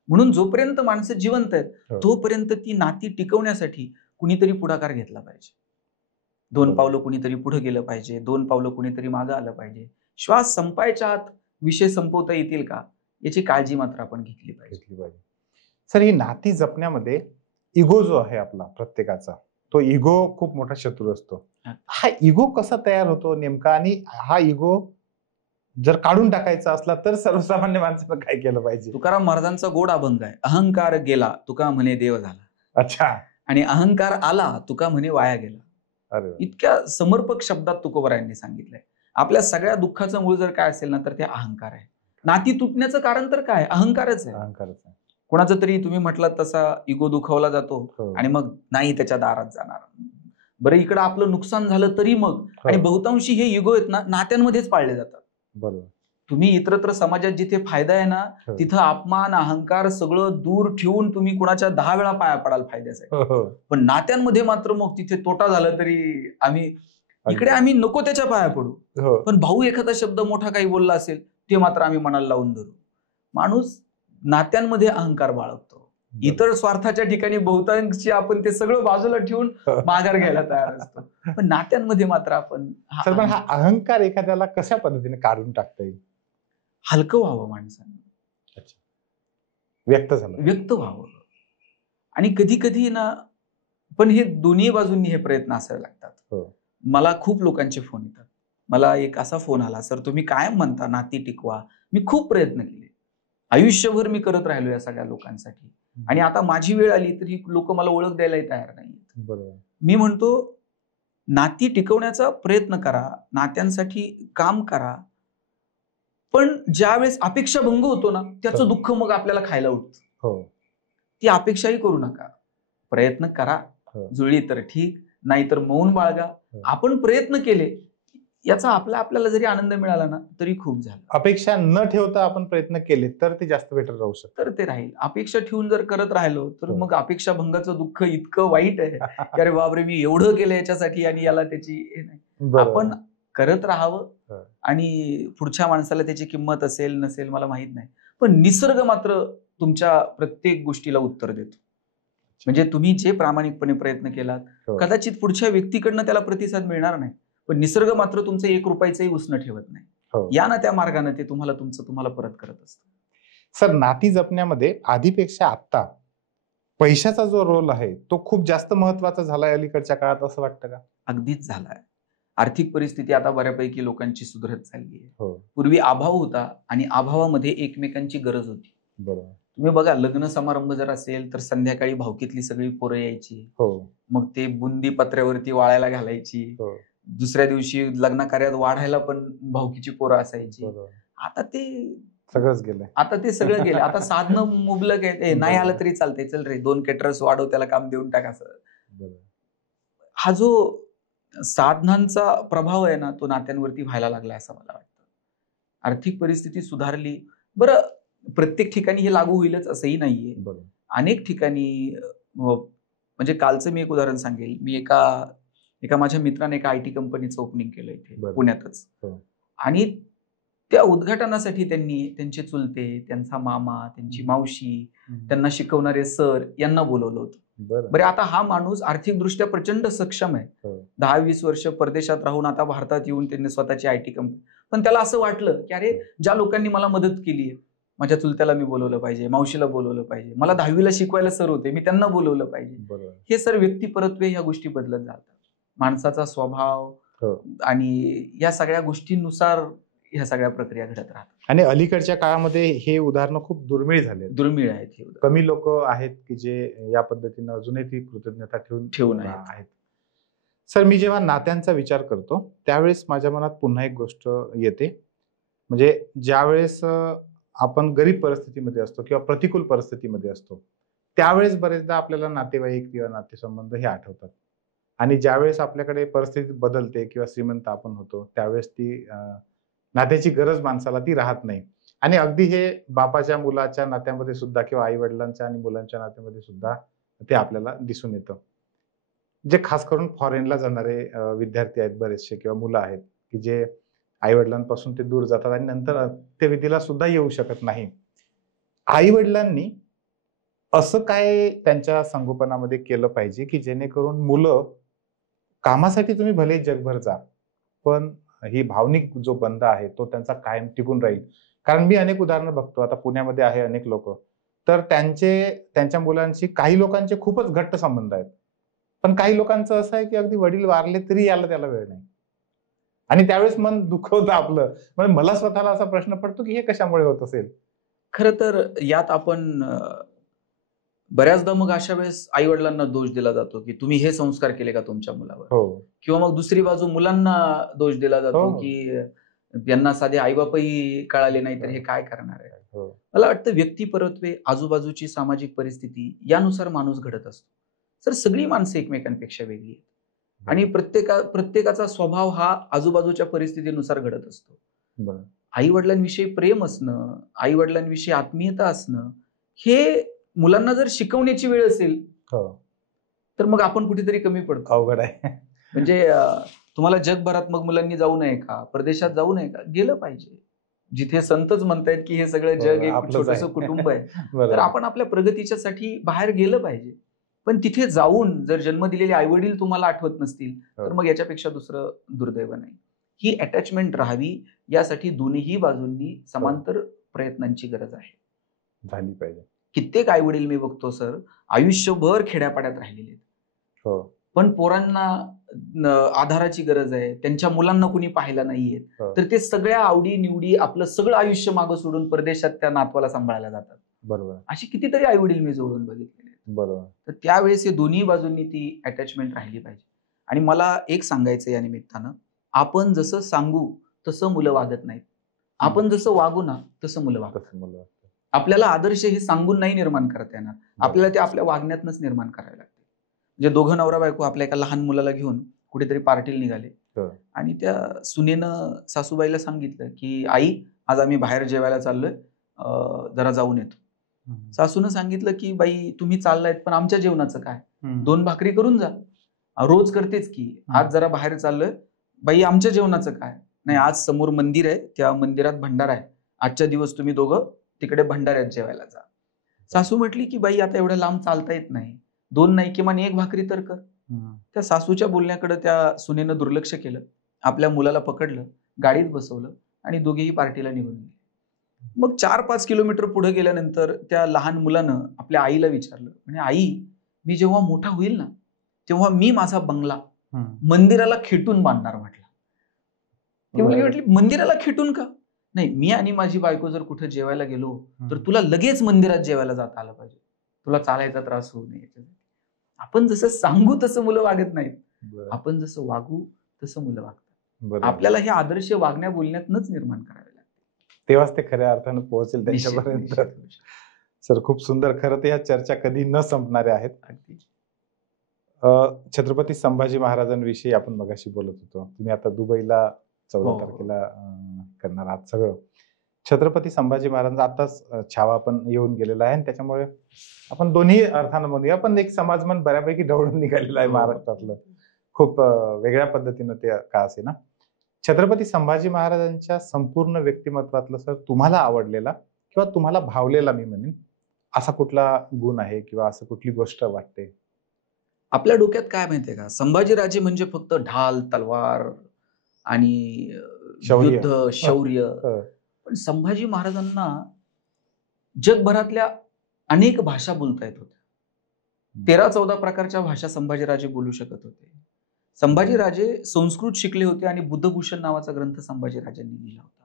म्हणून जोपर्यंत माणसं जिवंत आहेत तोपर्यंत ती नाती टिकवण्यासाठी कुणीतरी पुढाकार घेतला पाहिजे. 2 पावलं कुणीतरी पुढे गेलं पाहिजे, 2 पावलं कुणीतरी मागं आलं पाहिजे. श्वास संपायच्या आत विषय संपवता येतील का याची काळजी मात्र आपण घेतली पाहिजे. सर, ही नाती जपण्यामध्ये इगो जो आहे आपला प्रत्येकाचा, तो इगो खूप मोठा शत्रू असतो. हा इगो कसा तयार होतो नेमका, आणि हा इगो जर काढून टाकायचा असला तर सर्वसामान्य माणसानं काय केलं पाहिजे? तुकाराम महाराजांचा गोड अभंग आहे, अहंकार गेला तुका म्हणे देव झाला. अच्छा. आणि अहंकार आला तुका म्हणे वाया गेला. इतक्या समर्पक शब्दात तुकोबरायांनी सांगितलंय. आपल्या सगळ्या दुःखाचं मूळ जर काय असेल ना तर ते अहंकार आहे. नाती तुटण्याचं कारण तर काय? अहंकारच आहे. कोणाचं तरी तुम्ही म्हटलात तसा इगो दुखावला जातो आणि मग नाही त्याच्या दारात जाणार. बरं, इकडं आपलं नुकसान झालं तरी मग, आणि बहुतांशी हे इगो आहेत ना नात्यांमध्येच पाळले जातात. बरोबर. तुम्ही इतरत्र समाजात जिथे फायदा आहे ना तिथं अपमान अहंकार सगळं दूर ठेवून तुम्ही कुणाच्या 10 वेळा पाया पडाल फायद्यासाठी. पण नात्यांमध्ये मात्र मग तिथे तोटा झाला तरी आम्ही नको त्याच्या पाया पडू. पण भाऊ एखादा शब्द मोठा काही बोलला असेल ते मात्र आम्ही मनाला लावून धरू. माणूस नात्यांमध्ये अहंकार बाळगतो. इतर स्वार्थाच्या ठिकाणी बहुतांशी आपण ते सगळं बाजूला ठेवून माघार घ्यायला तयार असतो, पण नात्यांमध्ये मात्र आपण हा अहंकार एखाद्याला कशा पद्धतीने काढून टाकता येईल? हलकं व्हावं माणसानं, व्यक्त व्हावं. आणि कधी कधी ना, पण हे दोन्ही बाजूंनी हे प्रयत्न असावे लागतात. मला खूप लोकांचे फोन येतात. मला एक असा फोन आला, सर तुम्ही काय म्हणता नाती टिकवा. मी खूप प्रयत्न केले, आयुष्यभर मी करत राहिलो या सगळ्या लोकांसाठी, आणि आता माझी वेळ आली तर ही लोक मला ओळख द्यायलाही तयार नाहीत. मी म्हणतो नाती टिकवण्याचा प्रयत्न करा, नात्यांसाठी काम करा, पण ज्यावेळेस अपेक्षा भंग होतो ना त्याचं दुःख मग आपल्याला खायला उठतं. ती अपेक्षाही करू नका, प्रयत्न करा. जुळली तर ठीक, नाहीतर मौन बाळगा. आपण प्रयत्न केले याचा आपल्याला जरी आनंद मिळाला ना तरी खूप झालं. अपेक्षा न ठेवता आपण प्रयत्न केले तर ते जास्त बेटर राहू शकतं. तर ते राहील. अपेक्षा ठेवून जर करत राहिलो तर मग अपेक्षा भंगाचं दुःख इतकं वाईट आहे की अरे बापरे मी एवढं केलं याच्यासाठी आणि याला त्याची हे नाही. आपण करत राहावं आणि पुढच्या माणसाला त्याची किंमत असेल नसेल मला माहित नाही, पण निसर्ग मात्र तुमच्या प्रत्येक गोष्टीला उत्तर देतो. म्हणजे तुम्ही जे प्रामाणिकपणे प्रयत्न केलात कदाचित पुढच्या व्यक्तीकडनं त्याला प्रतिसाद मिळणार नाही, पण निसर्ग मात्र तुमचं 1 रुपयाचंही उसणं ठेवत नाही. या ना त्या मार्गाने ते तुम्हाला परत करत असतं. सर, नाती जपण्यामध्ये आधीपेक्षा आता पैशाचा जो रोल आहे तो खूप जास्त महत्वाचा झालाय अलीकडच्या काळात, असं वाटतं का? अगदीच झालाय. आर्थिक परिस्थिती आता बऱ्यापैकी लोकांची सुधारत चालली आहे. हो. पूर्वी अभाव होता आणि अभावामध्ये एकमेकांची गरज होती. बरोबर. तुम्ही बघा, लग्न समारंभ जर असेल तर संध्याकाळी भावकीतली सगळी पोरं यायची. हो. मग ते बुंदी पत्र्यावरती वाळायला घालायची. हो. दुसऱ्या दिवशी लग्न कार्यात वाढायला पण भावकीची पोरं असायची. बरोबर. आता ते सगळंच गेलंय. आता ते सगळं गेलं. आता साधनं मुबलक आहे. नाही आलं तरी चालतंय, चल रे 2 केटरर्स वाढव, त्याला काम देऊन टाक असं. बरोबर. हा जो साधनांचा प्रभाव आहे ना, तो नात्यांवरती व्हायला लागला असं मला वाटतं. आर्थिक परिस्थिती सुधारली. बरं, प्रत्येक ठिकाणी हे लागू होईलच असंही नाहीये. बरोबर. अनेक ठिकाणी म्हणजे कालचं मी एक उदाहरण सांगेल. मी एका माझ्या मित्राने एका IT कंपनीचं ओपनिंग केलं इथे बरं. पुण्यातच. हो. आणि त्या उद्घाटनासाठी त्यांनी त्यांचे चुलते, त्यांचा मामा, त्यांची मावशी, त्यांना शिकवणारे सर यांना बोलवलं होतं. बरं, आता हा माणूस आर्थिकदृष्ट्या प्रचंड सक्षम आहे. 10-20 वर्ष परदेशात राहून आता भारतात येऊन त्यांनी स्वतःची IT कंपनी. पण त्याला असं वाटलं की अरे, ज्या लोकांनी मला मदत केली, माझ्या चुलत्याला मी बोलवलं पाहिजे, मावशीला बोलवलं पाहिजे, मला 10वीला शिकवायला सर होते, मी त्यांना बोलवलं पाहिजे. हे सर व्यक्तिपरत्वे ह्या गोष्टी बदलत जातात. माणसाचा स्वभाव आणि या सगळ्या गोष्टींनुसार ह्या सगळ्या प्रक्रिया घडत राहतात. आणि अलीकडच्या काळामध्ये हे उदाहरणं खूप दुर्मिळ आहेत. कमी लोक आहेत की जे या पद्धतीनं अजूनही ती कृतज्ञता ठेवून आहेत. सर, मी जेव्हा नात्यांचा विचार करतो त्यावेळेस माझ्या मनात पुन्हा एक गोष्ट येते. म्हणजे ज्यावेळेस आपण गरीब परिस्थितीमध्ये असतो किंवा प्रतिकूल परिस्थितीमध्ये असतो त्यावेळेस बरेचदा आपल्याला नातेवाईक किंवा नातेसंबंध हे आठवतात. आणि ज्यावेळेस आपल्याकडे परिस्थिती बदलते किंवा श्रीमंत आपण होतो त्यावेळेस ती नात्याची गरज माणसाला ती राहत नाही. आणि अगदी हे बापाच्या मुलाच्या नात्यामध्ये सुद्धा किंवा आई वडिलांच्या आणि मुलांच्या नात्यामध्ये सुद्धा ते आपल्याला दिसून येतं. जे खास करून फॉरेनला जाणारे विद्यार्थी आहेत बरेचसे किंवा मुलं आहेत की जे आई वडिलांपासून ते दूर जातात आणि नंतर अंत्यविधीला सुद्धा येऊ शकत नाही. आई वडिलांनी असं काय त्यांच्या संगोपनामध्ये केलं पाहिजे की जेणेकरून मुलं, कामासाठी तुम्ही भले जगभर जा पण ही भावनिक जो बंध आहे तो त्यांचा कायम टिकून राहील. कारण मी अनेक उदाहरणं बघतो, आता पुण्यामध्ये आहे अनेक लोक, तर त्यांच्या मुलांशी काही लोकांचे खूपच घट्ट संबंध आहेत. पण काही लोकांचं असं आहे की अगदी वडील वारले तरी त्याला वेळ नाही. आणि त्यावेळेस मन दुखवतं आपलं. म्हणजे मला स्वतःला असा प्रश्न पडतो की हे कशामुळे होत असेल. खरं तर यात आपण बऱ्याचदा मग अशा वेळेस आई वडिलांना दोष दिला जातो की तुम्ही हे संस्कार केले का तुमच्या मुलावर. किंवा मग दुसरी बाजू मुलांना दोष दिला जातो की यांना साधे आईबापही कळाले नाही तर हे काय करणार आहे. मला वाटतं व्यक्तिपरत्वे, आजूबाजूची सामाजिक परिस्थिती यानुसार माणूस घडत असतो. तर सगळी माणसं एकमेकांपेक्षा वेगळी आहेत आणि प्रत्येकाचा स्वभाव हा आजूबाजूच्या परिस्थितीनुसार घडत असतो. आई वडिलांविषयी प्रेम असणं, आई वडिलांविषयी आत्मीयता असणं हे मुलांना जर शिकवण्याची वेळ असेल तर मग आपण कुठेतरी कमी पडतो. अवघड आहे. म्हणजे तुम्हाला जगभरात मग मुलांनी जाऊ नये का, परदेशात जाऊ नये का? गेलं पाहिजे. जिथे संतच म्हणतायत की हे सगळं जग एक छोटंसं कुटुंब आहे, तर आपण आपल्या प्रगतीच्या साठी बाहेर गेलं पाहिजे. पण तिथे जाऊन जर जन्म दिलेले आई वडील तुम्हाला आठवत नसतील तर मग याच्यापेक्षा दुसरं दुर्दैव नाही. ही अटॅचमेंट राहावी यासाठी दोन्ही बाजूंनी समांतर प्रयत्नांची गरज आहे, झाली पाहिजे. कित्येक आई वडील मी बघतो सर, आयुष्यभर खेड्यापाड्यात राहिलेले आहेत, पण पोरांना आधाराची गरज आहे, त्यांच्या मुलांना कुणी पाहायला नाहीये, तर ते सगळ्या आवडी निवडी आपलं सगळं आयुष्य मागं सोडून परदेशात त्या नातवाला सांभाळायला जातात. बरोबर. अशी कितीतरी आई वडील मी जवळून बघितलेले. बरोबर. तर त्यावेळेस हे दोन्ही बाजूंनी ती अटॅचमेंट राहिली पाहिजे. आणि मला एक सांगायचं या निमित्तानं, आपण जसं सांगू तसं मुलं वागत नाहीत, आपण जसं वागू ना तसं मुलं वागतात. आपल्याला आदर्श हे सांगून नाही निर्माण करता येणार, आपल्याला ते आपल्या वागण्यातनच निर्माण करायला लागते. म्हणजे दोघं नवरा बायको आपल्या एका लहान मुलाला घेऊन कुठेतरी पार्टीला निघाले आणि त्या सुनेनं सासूबाईला सांगितलं की आई, आज आम्ही बाहेर जेवायला चाललोय, जरा जाऊन येतो. सासूनं सांगितलं की बाई तुम्ही चाललायत पण आमच्या जेवणाचं काय, 2 भाकरी करून जा. रोज करतेच की, आज जरा बाहेर चाललोय बाई, आमच्या जेवणाचं काय. नाही, आज समोर मंदिर आहे, त्या मंदिरात भंडारा आहे, आजच्या दिवस तुम्ही दोघं तिकडे भंडाऱ्यात जेवायला जा. सासू म्हटली की बाई आता एवढ्या लांब चालता येत नाही, 2 नाही किमान 1 भाकरी तर कर. त्या सासूच्या बोलण्याकडे त्या सुनेनं दुर्लक्ष केलं, आपल्या मुलाला पकडलं, गाडीत बसवलं आणि दोघेही पार्टीला निघून गेले. मग 4-5 किलोमीटर पुढे गेल्यानंतर त्या लहान मुलानं आपल्या आईला विचारलं, म्हणजे आई, मी जेव्हा मोठा होईल ना तेव्हा मी माझा बंगला मंदिराला खेटून बांधणार म्हटलं. ती मुलगी म्हटली, मंदिराला खेटून का? नाही, मी आणि माझी बायको जर कुठे जेवायला गेलो तर तुला लगेच मंदिरात जेवायला जाता आलं पाहिजे, तुला चालायचा त्रास होऊ नये. आपण जसं सांगू तसं मुलं वागत नाहीत, आपण जसं वागू तसं मुलं वागतात. आपल्याला हे आदर्श वागण्या बोलण्यातच निर्माण करावे लागते, तेव्हाच ते खऱ्या अर्थानं पोहोचेल त्यांच्यापर्यंत. सर, खूप सुंदर. खरं तर या चर्चा कधी न संपणाऱ्या आहेत. छत्रपती संभाजी महाराजांविषयी आपण मगाशी बोलत होतो, तुम्ही आता दुबईला 14 तारखेला करणार आहात सगळं. छत्रपती संभाजी महाराजांचा आताच छावा पण येऊन गेलेला आहे आणि त्याच्यामुळे आपण दोन्ही अर्थानं म्हणूया, पण एक समाजमन बऱ्यापैकी ढवळून निघालेलं आहे महाराष्ट्रातलं. खूप वेगळ्या पद्धतीनं ते का असे ना. छत्रपती संभाजी महाराजांच्या संपूर्ण व्यक्तिमत्वातलं सर तुम्हाला आवडलेला किंवा तुम्हाला भावलेला, मी म्हणेन, असा कुठला गुण आहे किंवा असं कुठली गोष्ट वाटते? आपल्या डोक्यात काय माहितीये का, संभाजीराजे म्हणजे फक्त ढाल तलवार आणि युद्ध शौर्य, पण संभाजी महाराजांना जगभरातल्या अनेक भाषा बोलता येत होत्या. 13-14 प्रकारच्या भाषा संभाजीराजे बोलू शकत होते. संभाजीराजे संस्कृत शिकले होते आणि बुद्धभूषण नावाचा ग्रंथ संभाजीराजांनी लिहिला होता.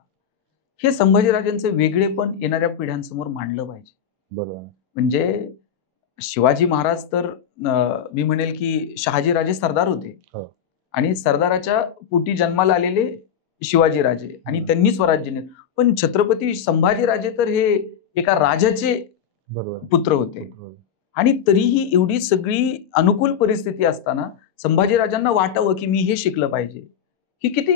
हे संभाजीराजांचे वेगळेपण येणाऱ्या पिढ्यांसमोर मांडलं पाहिजे. बरोबर. म्हणजे शिवाजी महाराज तर मी म्हणेल की शहाजीराजे सरदार होते आणि सरदाराच्या पोटी जन्माला आलेले शिवाजीराजे आणि त्यांनी स्वराज्य नेलं. पण छत्रपती संभाजीराजे तर हे एका राजाचे पुत्र होते आणि तरीही एवढी सगळी अनुकूल परिस्थिती असताना संभाजीराजांना वाटावं की मी हे शिकलं पाहिजे, की किती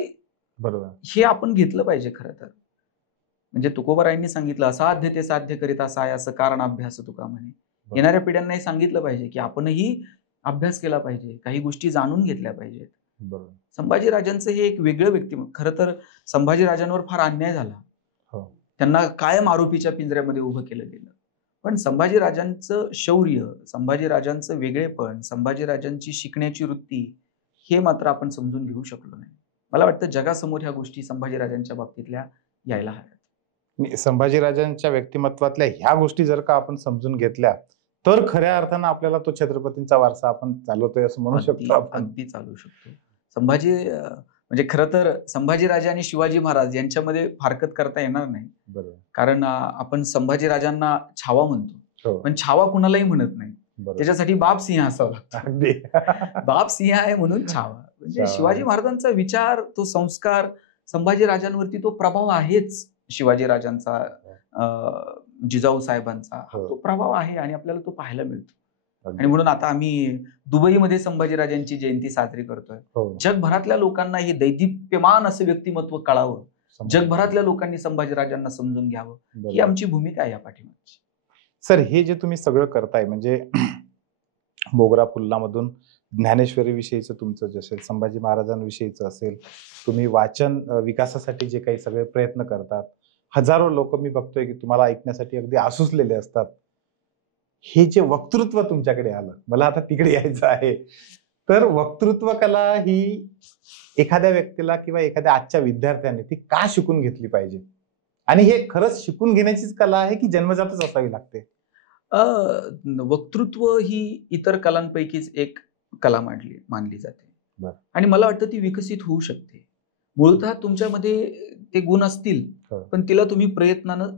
बरोबर हे आपण घेतलं पाहिजे. खरं तर म्हणजे तुकोबारायांनी सांगितलं, असाध्य ते साध्य करीत असा असं कारण अभ्यास तुका म्हणे. येणाऱ्या पिढ्यांनाही सांगितलं पाहिजे की आपणही अभ्यास केला पाहिजे, काही गोष्टी जाणून घेतल्या पाहिजेत. संभाजीराजांचं हे एक वेगळं व्यक्तिमत्व. खरं तर संभाजीराजांवर फार अन्याय झाला, त्यांना कायम आरोपीच्या पिंजऱ्यामध्ये उभं केलं गेलं. पण संभाजीराजांचं शौर्य, संभाजीराजांचं वेगळेपण, संभाजीराजांची शिकण्याची वृत्ती, हे मात्र आपण समजून घेऊ शकलो नाही. मला वाटतं जगासमोर ह्या गोष्टी संभाजीराजांच्या बाबतीतल्या यायला हव्यात. संभाजीराजांच्या व्यक्तिमत्वातल्या ह्या गोष्टी जर का आपण समजून घेतल्या तर खऱ्या अर्थानं आपल्याला तो छत्रपतींचा वारसा आपण चालवतोय असं म्हणू शकतो. अगदी चालू शकतो. संभाजी म्हणजे खरं तर संभाजीराजे आणि शिवाजी महाराज यांच्यामध्ये फारकत करता येणार नाही. कारण आपण संभाजीराजांना छावा म्हणतो, पण छावा कुणालाही म्हणत नाही. त्याच्यासाठी बाप सिंह असावं लागतं. बाप सिंह आहे म्हणून छावा. म्हणजे शिवाजी महाराजांचा विचार, तो संस्कार, संभाजीराजांवरती तो प्रभाव आहेच. शिवाजीराजांचा, जिजाऊ साहेबांचा तो प्रभाव आहे आणि आपल्याला तो पाहायला मिळतो. आणि म्हणून आता आम्ही दुबईमध्ये संभाजीराजांची जयंती साजरी करतोय. जगभरातल्या लोकांना हे दैदिप्यमान असं व्यक्तिमत्व कळावं, जगभरातल्या लोकांनी संभाजीराजांना समजून घ्यावं, ही आमची भूमिका आहे या पाठीमागची. सर, हे जे तुम्ही सगळं करताय, म्हणजे मोगरा फुल्लामधून ज्ञानेश्वरी विषयीचं तुमचं जे असेल, संभाजी महाराजांविषयीचं असेल, तुम्ही वाचन विकासासाठी जे काही सगळे प्रयत्न करतात, हजारो लोक मी बघतोय की तुम्हाला ऐकण्यासाठी अगदी आसुसलेले असतात. हे जे वक्तृत्व तुमच्याकडे आलं, मला आता तिकडे यायचं आहे. तर वक्तृत्व कला ही एखाद्या व्यक्तीला किंवा एखाद्या आजच्या विद्यार्थ्याने ती का शिकून घेतली पाहिजे, आणि हे खरंच शिकून घेण्याचीच कला आहे की जन्मजातच असावी लागते? वक्तृत्व ही इतर कलांपैकीच एक कला मानली जाते आणि मला वाटतं ती विकसित होऊ शकते. मूळतः तुमच्यामध्ये ते गुण असतील, पण तिला तुम्ही प्रयत्नानं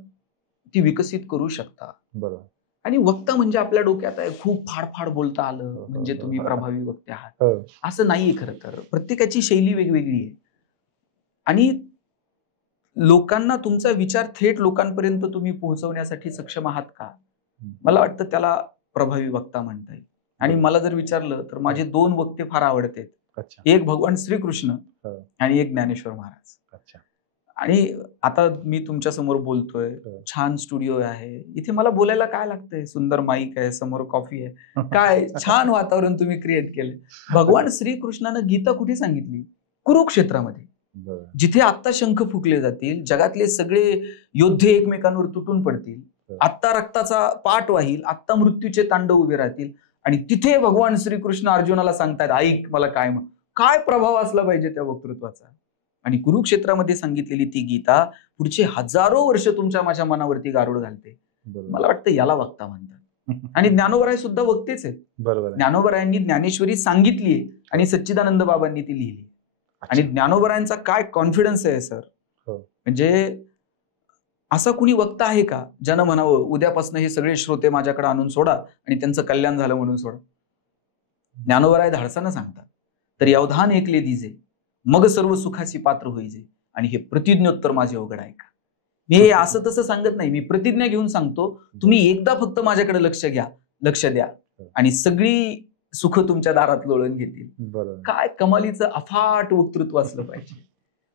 ती विकसित करू शकता. बरोबर. आणि वक्ता म्हणजे आपल्या डोक्यात आहे खूप फाडफाड बोलता आलं म्हणजे तुम्ही प्रभावी वक्ते आहात, असं नाहीये. खरं तर प्रत्येकाची शैली वेगवेगळी आहे आणि लोकांना तुमचा विचार थेट लोकांपर्यंत तुम्ही पोहोचवण्यासाठी सक्षम आहात का, मला वाटतं त्याला प्रभावी वक्ता म्हणता येईल. आणि मला जर विचारलं तर माझे 2 वक्ते फार आवडतात. एक भगवान श्रीकृष्ण आणि एक ज्ञानेश्वर महाराज. आणि आता मी तुमच्या समोर बोलतोय, छान स्टुडिओ आहे, इथे मला बोलायला काय लागतंय, सुंदर माईक आहे, समोर कॉफी आहे, काय छान वातावरण तुम्ही क्रिएट केलंय. भगवान श्रीकृष्णानं गीता कुठे सांगितली? कुरुक्षेत्रामध्ये, जिथे आत्ता शंख फुकले जातील, जगातले सगळे योद्धे एकमेकांवर तुटून पडतील, आत्ता रक्ताचा पाठ वाहील, आत्ता मृत्यूचे तांडव उभे राहतील, आणि तिथे भगवान श्रीकृष्ण अर्जुनाला सांगतायत, ऐक मला काय प्रभाव असला पाहिजे त्या वक्तृत्वाचा. आणि कुरुक्षेत्रामध्ये सांगितलेली ती गीता पुढचे हजारो वर्ष तुमच्या माझ्या मनावरती गारुड घालते. मला वाटतं याला वक्ता म्हणतात. आणि ज्ञानोबराय सुद्धा वक्तेच आहेत. बरोबर. ज्ञानोबरायांनी ज्ञानेश्वरी सांगितलीये आणि सच्चिदानंद बाबांनी ती लिहिली. आणि ज्ञानोबरायांचा काय कॉन्फिडन्स आहे सर. म्हणजे असा कुणी वक्ता आहे का ज्यानं म्हणावं उद्यापासून हे सगळे श्रोते माझ्याकडे आणून सोडा आणि त्यांचं कल्याण झालं म्हणून सोडा. ज्ञानोबराय धाडसानं सांगतात, तर अवधान ऐकले दिजे मग सर्व सुखाची पात्र होईजे आणि हे प्रतिज्ञोत्तर माझे अवघड आहे का. मी असं तसं सांगत नाही, मी प्रतिज्ञा घेऊन सांगतो, तुम्ही एकदा फक्त माझ्याकडे लक्ष द्या आणि सगळी सुख तुमच्या दारात लोळून घेतील. काय कमालीचं अफाट वक्तृत्व असलं पाहिजे.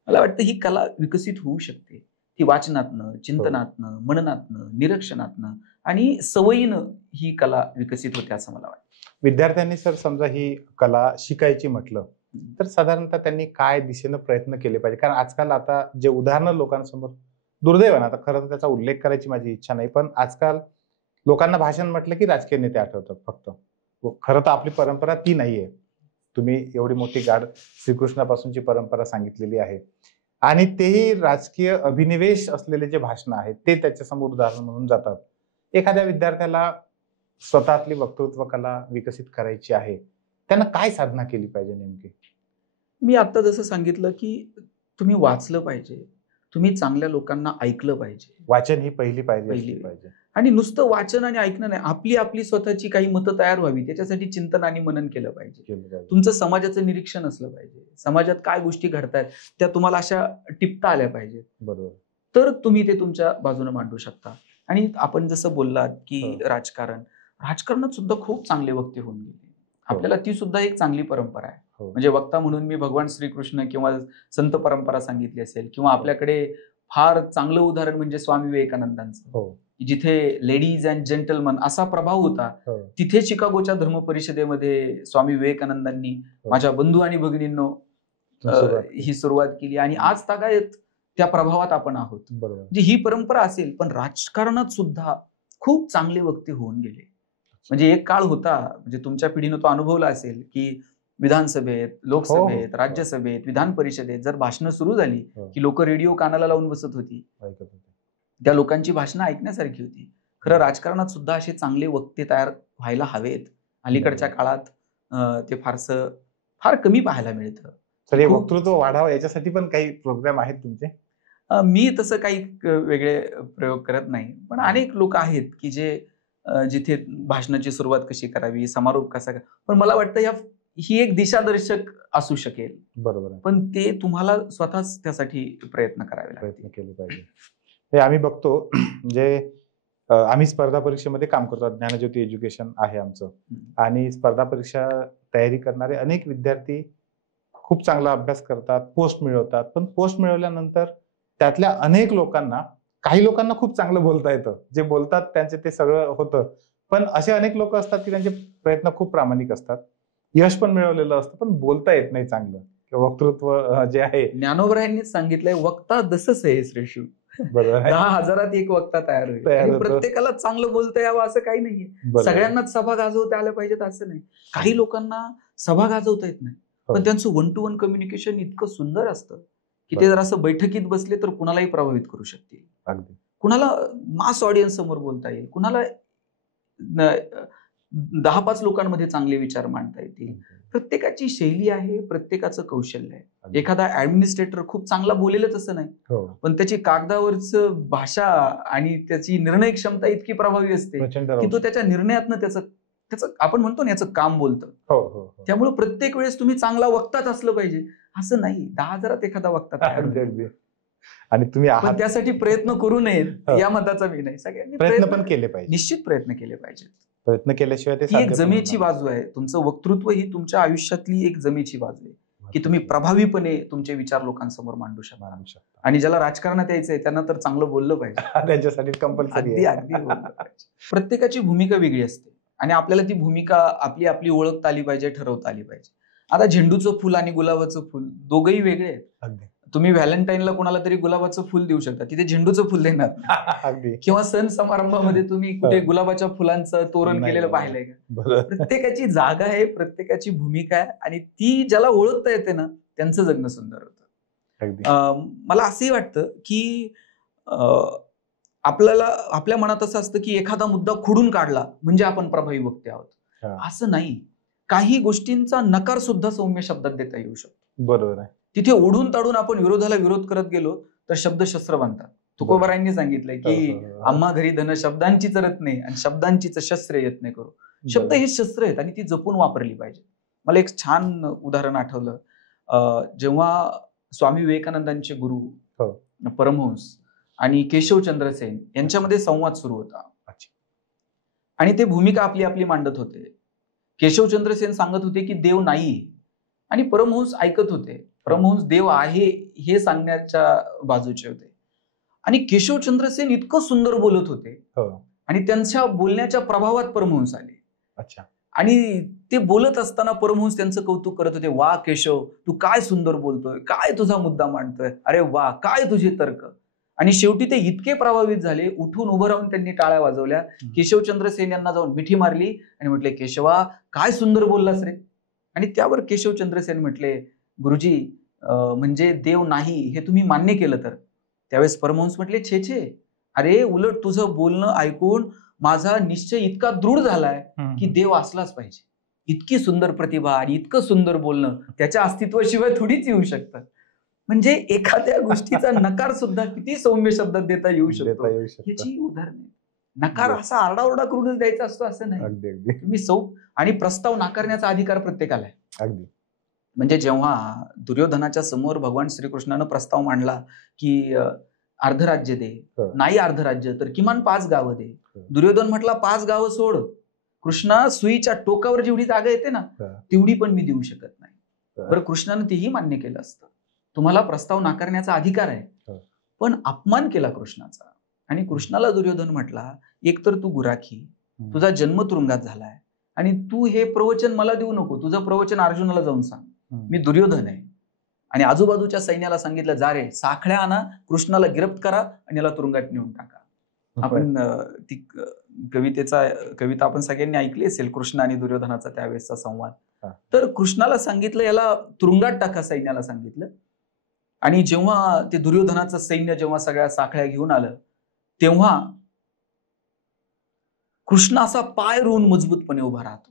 मला वाटतं ही कला विकसित होऊ शकते. ती वाचनातनं, चिंतनातनं, मननातनं, निरीक्षणातनं आणि सवयीनं ही कला विकसित होते असं मला वाटतं. विद्यार्थ्यांनी सर समजा ही कला शिकायची म्हटलं तर साधारणतः त्यांनी काय दिशेनं प्रयत्न केले पाहिजे? कारण आजकाल आता जे उदाहरणं लोकांसमोर, दुर्दैवानं, आता खरं तर त्याचा उल्लेख करायची माझी इच्छा नाही, पण आजकाल लोकांना भाषण म्हटलं की राजकीय नेते आठवतात फक्त. खरं तर आपली परंपरा ती नाहीये. तुम्ही एवढी मोठी गाढ श्रीकृष्णापासूनची परंपरा सांगितलेली आहे आणि तेही राजकीय अभिनिवेश असलेले जे भाषण आहेत ते त्याच्यासमोर उदाहरण म्हणून जातात. एखाद्या विद्यार्थ्याला स्वतःतली वक्तृत्व कला विकसित करायची आहे, त्यानं काय साधना केली पाहिजे नेमकी? मी आता जसं सांगितलं की तुम्ही वाचलं पाहिजे, तुम्ही चांगल्या लोकांना ऐकलं पाहिजे. वाचन ही पहिली पाहिजे. आणि नुसतं वाचन आणि ऐकणं नाही, आपली स्वतःची काही मतं तयार व्हावी त्याच्यासाठी चिंतन आणि मनन केलं पाहिजे. तुमचं समाजाचं निरीक्षण असलं पाहिजे. समाजात काय गोष्टी घडतायत त्या तुम्हाला अशा टिपता आल्या पाहिजेत. बरोबर. तर तुम्ही ते तुमच्या बाजूने मांडू शकता. आणि आपण जसं बोललात की राजकारणात सुद्धा खूप चांगले वक्ते होऊन गेले. आपल्याला ती सुद्धा एक चांगली परंपरा आहे. म्हणजे वक्ता म्हणून मी भगवान श्रीकृष्ण किंवा संत परंपरा सांगितली असेल, किंवा आपल्याकडे फार चांगलं उदाहरण म्हणजे स्वामी विवेकानंदांचं, जिथे लेडीज अँड जेंटलमन असा प्रभाव होता, तिथे शिकागोच्या धर्म परिषदेमध्ये स्वामी विवेकानंदांनी माझ्या बंधू आणि भगिनींनो ही सुरुवात केली आणि आज तागायत त्या प्रभावात आपण आहोत. म्हणजे ही परंपरा असेल, पण राजकारणात सुद्धा खूप चांगले वक्ते होऊन गेले. म्हणजे एक काळ होता, म्हणजे तुमच्या पिढीनं तो अनुभवला असेल, की विधानसभेत, लोकसभेत, राज्यसभेत, विधान परिषदेत जर भाषणं सुरू झाली की लोक रेडिओ कानाला लावून बसत होती. त्या लोकांची भाषणं ऐकण्यासारखी होती. खरं राजकारणात सुद्धा असे चांगले वक्ते तयार व्हायला हवेत. अलीकडच्या काळात ते फार कमी पाहायला मिळतं. तर वक्तृत्व वाढावं याच्यासाठी पण काही प्रोग्राम आहेत तुमचे? मी तसं काही वेगळे प्रयोग करत नाही, पण अनेक लोक आहेत की जे जिथे भाषणाची सुरुवात कशी करावी, समारोप कसा, पण मला वाटतं ही एक दिशादर्शक असू शकेल. बरोबर. पण ते तुम्हाला स्वतःच त्यासाठी प्रयत्न केले पाहिजे. हे आम्ही बघतो, म्हणजे आम्ही स्पर्धा परीक्षेमध्ये काम करतो. ज्ञानज्योती एज्युकेशन आहे आमचं, आणि स्पर्धा परीक्षा तयारी करणारे अनेक विद्यार्थी खूप चांगला अभ्यास करतात, पोस्ट मिळवतात, पण पोस्ट मिळवल्यानंतर त्यातल्या अनेक लोकांना, काही लोकांना खूप चांगलं बोलता येतं, जे बोलतात त्यांचे ते सगळं होतं, पण असे अनेक लोक असतात की त्यांचे प्रयत्न खूप प्रामाणिक असतात, यश पण मिळवलेलं असतं, पण बोलता येत नाही चांगलं. वक्तृत्व जे आहे, ज्ञानोबरायांनीच सांगितलंय, वक्ता दसच आहे श्रेषू. बरोबर. 10,000 एक वक्ता तयार होईल. प्रत्येकाला चांगलं बोलता यावं असं काही नाहीये. सगळ्यांनाच सभा गाजवता आल्या पाहिजेत असं नाही. काही लोकांना सभा गाजवता येत नाही, पण त्यांचं 1 to 1 कम्युनिकेशन इतकं सुंदर असतं की ते जर असं बैठकीत बसले तर कुणालाही प्रभावित करू शकतील. कुणाला मास ऑडियन्स समोर बोलता येईल, कुणाला 10-5 लोकांमध्ये चांगले विचार मांडता येतील. प्रत्येकाची शैली आहे, प्रत्येकाचं कौशल्य आहे. एखादा ऍडमिनिस्ट्रेटर खूप चांगला बोलेलच असं नाही, पण त्याची कागदावरच भाषा आणि त्याची निर्णय क्षमता इतकी प्रभावी असते की तो त्याच्या निर्णयातनं त्याचं आपण म्हणतो ना याचं काम बोलतं. त्यामुळे प्रत्येक वेळेस तुम्ही चांगला वक्ताच असलं पाहिजे असं नाही. 10,000 एखादा वक्ता आणि तुम्ही पण त्यासाठी प्रयत्न करू नयेत या मताचा मी नाही. सगळ्यांनी प्रयत्न पण केले पाहिजे, निश्चित प्रयत्न केले पाहिजे. प्रयत्न केल्याशिवाय ते एक जमेची बाजू आहे. तुमचं वक्तृत्व ही तुमच्या आयुष्यातली एक जमेची बाजू आहे की तुम्ही प्रभावीपणे तुमचे विचार लोकांसमोर मांडू शकता. आणि ज्याला राजकारणात यायचंय त्यांना तर चांगलं बोललं पाहिजे. त्यांच्यासाठी कंपल्सरी. अगदी प्रत्येकाची भूमिका वेगळी असते आणि आपल्याला ती भूमिका आपली ओळखता आली पाहिजे, ठरवता आली पाहिजे. आता झेंडूचं फुल आणि गुलाबाचं फुल दोघंही वेगळे आहेत. तुम्ही व्हॅलेंटाईनला कोणाला तरी गुलाबाचं फूल देऊ शकता, तिथे झेंडूचं फूल देणार. किंवा सण समारंभामध्ये तुम्ही कुठे गुलाबाच्या फुलांचं तोरण केलेलं पाहिलंय का? प्रत्येकाची जागा आहे, प्रत्येकाची भूमिका आहे आणि ती ज्याला ओळखता येते ना त्यांचं जगणं सुंदर होतं. मला असंही वाटतं की आपल्याला आपल्या मनात असं असतं की एखादा मुद्दा खोडून काढला म्हणजे आपण प्रभावी वक्ते आहोत. असं नाही. काही गोष्टींचा नकार सुद्धा सौम्य शब्दात देता येऊ शकतो. बरोबर आहे. तिथे ओढून ताडून आपण विरोधाला विरोध करत गेलो तर शब्द शस्त्र बनतात. तुकोबारायांनी सांगितलंय की आम्हा घरी धन शब्दांची चरत नाही आणि शब्दांचीच शस्त्र येत नाही करू. शब्द हे शस्त्र आहेत आणि ती जपून वापरली पाहिजे. मला एक छान उदाहरण आठवलं. जेव्हा स्वामी विवेकानंदांचे गुरु परमहंस आणि केशवचंद्र सेन यांच्यामध्ये संवाद सुरू होता आणि ते भूमिका आपली आपली मांडत होते. केशवचंद्र सेन सांगत होते की देव नाही आणि परमहंस ऐकत होते. परमहंस देव आहे हे सांगण्याच्या बाजूचे होते आणि केशवचंद्र सेन इतकं सुंदर बोलत होते आणि त्यांच्या बोलण्याच्या प्रभावात परमहंस आले. आणि ते बोलत असताना परमहंस त्यांचं कौतुक करत होते. वा केशव, तू काय सुंदर बोलतोय, काय तुझा मुद्दा मांडतोय, अरे वा काय तुझे तर्क. आणि शेवटी ते इतके प्रभावित झाले, उठून उभं राहून त्यांनी टाळ्या वाजवल्या. केशवचंद्र सेन यांना जाऊन मिठी मारली आणि म्हटले, केशवा काय सुंदर बोललास रे. आणि त्यावर केशवचंद्र सेन म्हटले, गुरुजी म्हणजे देव नाही हे तुम्ही मान्य केलं तर. त्यावेळेस परमहंस म्हटले, छे छे, अरे उलट तुझं बोलणं ऐकून माझा निश्चय इतका दृढ झालाय की देव असलाच पाहिजे. इतकी सुंदर प्रतिभा आणि इतकं सुंदर बोलणं त्याच्या अस्तित्वाशिवाय थोडीच येऊ शकतं. म्हणजे एखाद्या गोष्टीचा नकार सुद्धा किती सौम्य शब्दात देता येऊ शकतो याची उदाहरणे. नकार असा आरडाओरडा करूनच द्यायचा असतो असं नाही. तुम्ही आणि प्रस्ताव नाकारण्याचा अधिकार प्रत्येकाला आहे. अगदी. म्हणजे जेव्हा दुर्योधनाच्या समोर भगवान श्रीकृष्णानं प्रस्ताव मांडला की अर्धराज्य दे, नाही अर्धराज्य तर किमान 5 गावं दे. दुर्योधन म्हटला 5 गावं सोड, कृष्णा सुईच्या टोकावर जेवढी जागा येते ना तेवढी पण मी देऊ शकत नाही. बरं, कृष्णानं तेही मान्य केलं असतं. तुम्हाला प्रस्ताव नाकारण्याचा अधिकार आहे, पण अपमान केला कृष्णाचा. आणि कृष्णाला दुर्योधन म्हटला, एकतर तू गुराखी, तुझा जन्म तुरुंगात झालाय आणि तू हे प्रवचन मला देऊ नको, तुझं प्रवचन अर्जुनाला जाऊन सांग, मी दुर्योधन आहे. आणि आजूबाजूच्या सैन्याला सांगितलं, जा रे साखळ्या आणा, कृष्णाला गिरफ्त करा आणि याला तुरुंगात नेऊन टाका. आपण ती कविता आपण सगळ्यांनी ऐकली असेल, कृष्ण आणि दुर्योधनाचा त्यावेळेसचा संवाद. तर कृष्णाला सांगितलं याला तुरुंगात टाका, सैन्याला सांगितलं. आणि जेव्हा ते दुर्योधनाचं सैन्य जेव्हा सगळ्या साखळ्या घेऊन आलं तेव्हा कृष्ण असा पाय रोवून मजबूतपणे उभा राहतो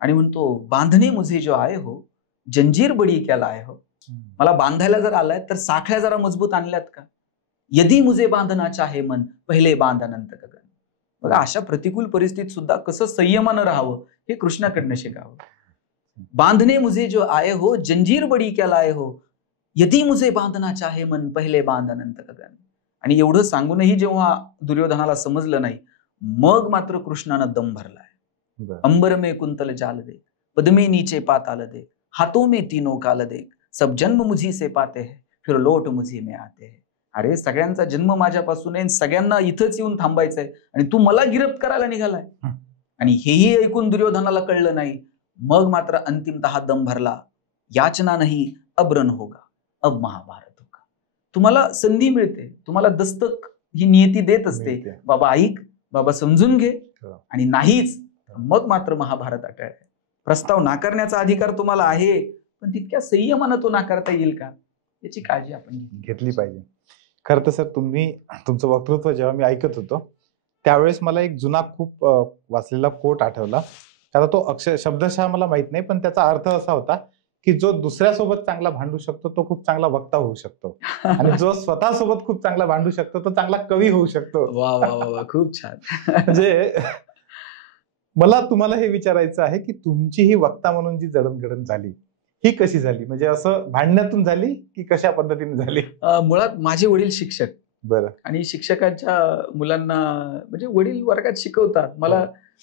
आणि म्हणतो, बांधणे मुझे जो आए हो, जंजीर बडी क्या लाए हो. मला बांधायला जर आलाय तर साखळ्या जरा मजबूत आणल्यात का. यदि मुझे बांधना चाहे मन, पहिले बांध अनंत गगन. बघा, अशा प्रतिकूल परिस्थितीत सुद्धा कसं संयमानं राहावं हे कृष्णाकडनं शिकावं. बांधणे मुझे जो आए हो, जंजीर बडी क्या लाए हो, यदि मुझे बांधना चाहे मन, पहिले बांध अनंत गगन. आणि एवढं सांगूनही जेव्हा दुर्योधनाला समजलं नाही, मग मात्र कृष्णानं दम भरलाय. अंबर में कुंतल जाल दे, पद्मे नीचे पाताल दे, हाथों में तीनों काल दे, सब जन्म मुझी से पाते हैं, फिर लोट मुझी में आते हैं. अरे सगळ्यांचा जन्म माझ्यापासून आहे, सगळ्यांना इथंच येऊन थांबायचंय आणि तू मला गिरफ्त करायला निघालाय. आणि हेही ऐकून दुर्योधनाला कळलं नाही. मग मात्र अंतिमतः दम भरला. याचना नाही अब रण होगा, अब महाभारत होगा. तुम्हाला संधी मिळते, तुम्हाला दस्तक ही नियती देत असते, बाबा ऐक, बाबा समजून घे. आणि नाहीच, मग मात्र महाभारत अटळ आहे. प्रस्ताव नाकारण्याचा अधिकार तुम्हाला आहे, पण तितक्या संयमानं तो नाकारता येईल का याची काळजी आपण घेतली पाहिजे. खरं तर सर, तुमचं वक्तृत्व जेव्हा मी ऐकत होतो त्यावेळेस मला एक जुना खूप वाचलेला कोट आठवला. आता तो शब्दशः मला माहित नाही, पण त्याचा अर्थ असा होता की जो दुसऱ्यासोबत चांगला भांडू शकतो तो खूप चांगला वक्ता होऊ शकतो आणि जो स्वतःसोबत खूप चांगला भांडू शकतो तो चांगला कवी होऊ शकतो. वा वा वा, खूप छान. म्हणजे मला तुम्हाला हे विचारायचं आहे की तुमची ही वक्ता म्हणून जी जडणघडण झाली ही कशी झाली? म्हणजे असं भांडण्यातून झाली की कशा पद्धतीने झाली? मुळात माझे वडील शिक्षक. बरं. आणि शिक्षकांच्या मुलांना म्हणजे वडील वर्गात शिकवतात.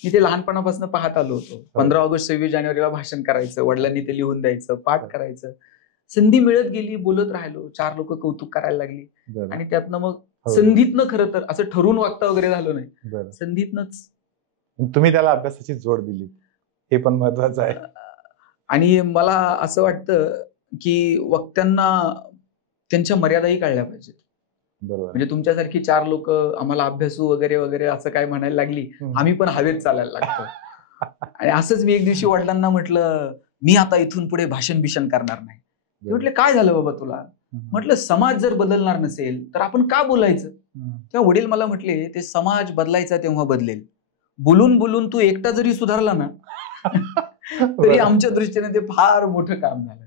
मी ते लहानपणापासून पाहत आलो होतो. 15 ऑगस्ट 26 जानेवारीला भाषण करायचं, वडिलांनी ते लिहून द्यायचं, पाठ करायचं. संधी मिळत गेली, बोलत राहिलो, 4 लोक कौतुक करायला लागली आणि त्यातनं मग संधीतनं खरं तर असं ठरवून वक्ता वगैरे झालो नाही, संधीतनच. तुम्ही त्याला अभ्यासाची जोड दिली, हे पण महत्वाचं आहे. आणि मला असं वाटतं की वक्त्यांना त्यांच्या मर्यादाही कळल्या पाहिजेत. म्हणजे तुमच्यासारखी 4 लोक आम्हाला अभ्यासू वगैरे वगैरे असं काय म्हणायला लागली, आम्ही पण हवेत चालायला लागतो. आणि असंच मी एक दिवशी वडिलांना म्हटलं, मी आता इथून पुढे भाषण करणार नाही. म्हटले, काय झालं बाबा तुला? म्हटलं समाज जर बदलणार नसेल तर आपण का बोलायचं? तेव्हा वडील मला म्हटले, ते समाज बदलायचा तेव्हा बदलेल, बोलून बोलून तू एकटा जरी सुधारला ना तरी आमच्या दृष्टीने ते फार मोठं काम झालं.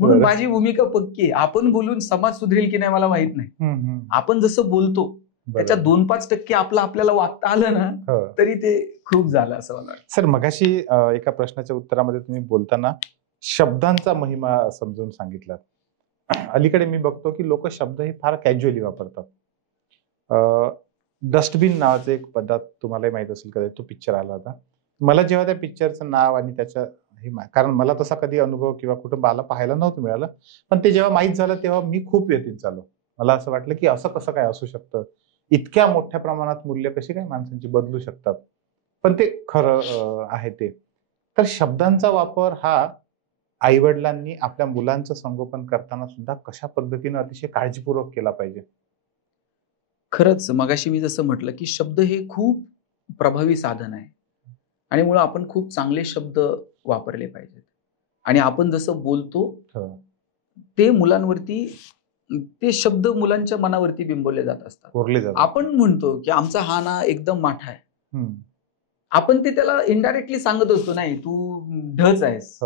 म्हणून माझी भूमिका पक्की आहे. आपण बोलून समाज सुधरेल की नाही मला माहित नाही. आपण जसं बोलतो त्याच्या 2-5% आपल्याला वागता आलं ना तरी ते खूप झालं असं मला वाटतं. सर, मगाशी एका प्रश्नाच्या उत्तरामध्ये तुम्ही बोलताना शब्दांचा महिमा समजून सांगितला. अलीकडे मी बघतो की लोक शब्द हे फार कॅज्युअली वापरतात. डस्टबिन नावाचा एक पदार्थ तुम्हालाही माहित असेल, कदाचित तो पिक्चर आला होता. मला जेव्हा त्या पिक्चरचं नाव आणि त्याच्या कारण मला तसा कधी अनुभव किंवा कुटुंबाला पाहायला नव्हतं मिळालं, पण ते जेव्हा माहीत झालं तेव्हा मी खूप व्यथित झालो. मला असं वाटलं की असं कसं काय असू शकतं, इतक्या मोठ्या प्रमाणात मूल्य कशी काय माणसांची बदलू शकतात. पण ते खरं आहे ते. तर शब्दांचा वापर हा आईवडिलांनी आपल्या मुलांचं संगोपन करताना सुद्धा कशा पद्धतीने अतिशय काळजीपूर्वक केला पाहिजे? खरंच मगाशी मी जसं म्हटलं की शब्द हे खूप प्रभावी साधन आहे आणि मुळे आपण खूप चांगले शब्द वापरले पाहिजेत. आणि आपण जसं बोलतो ते मुलांवरती, ते शब्द मुलांच्या मनावरती बिंबवले जात असतात. आपण म्हणतो की आमचा हा ना एकदम माठा आहे, आपण ते त्याला इनडायरेक्टली सांगत असतो, नाही तू ढच आहेस.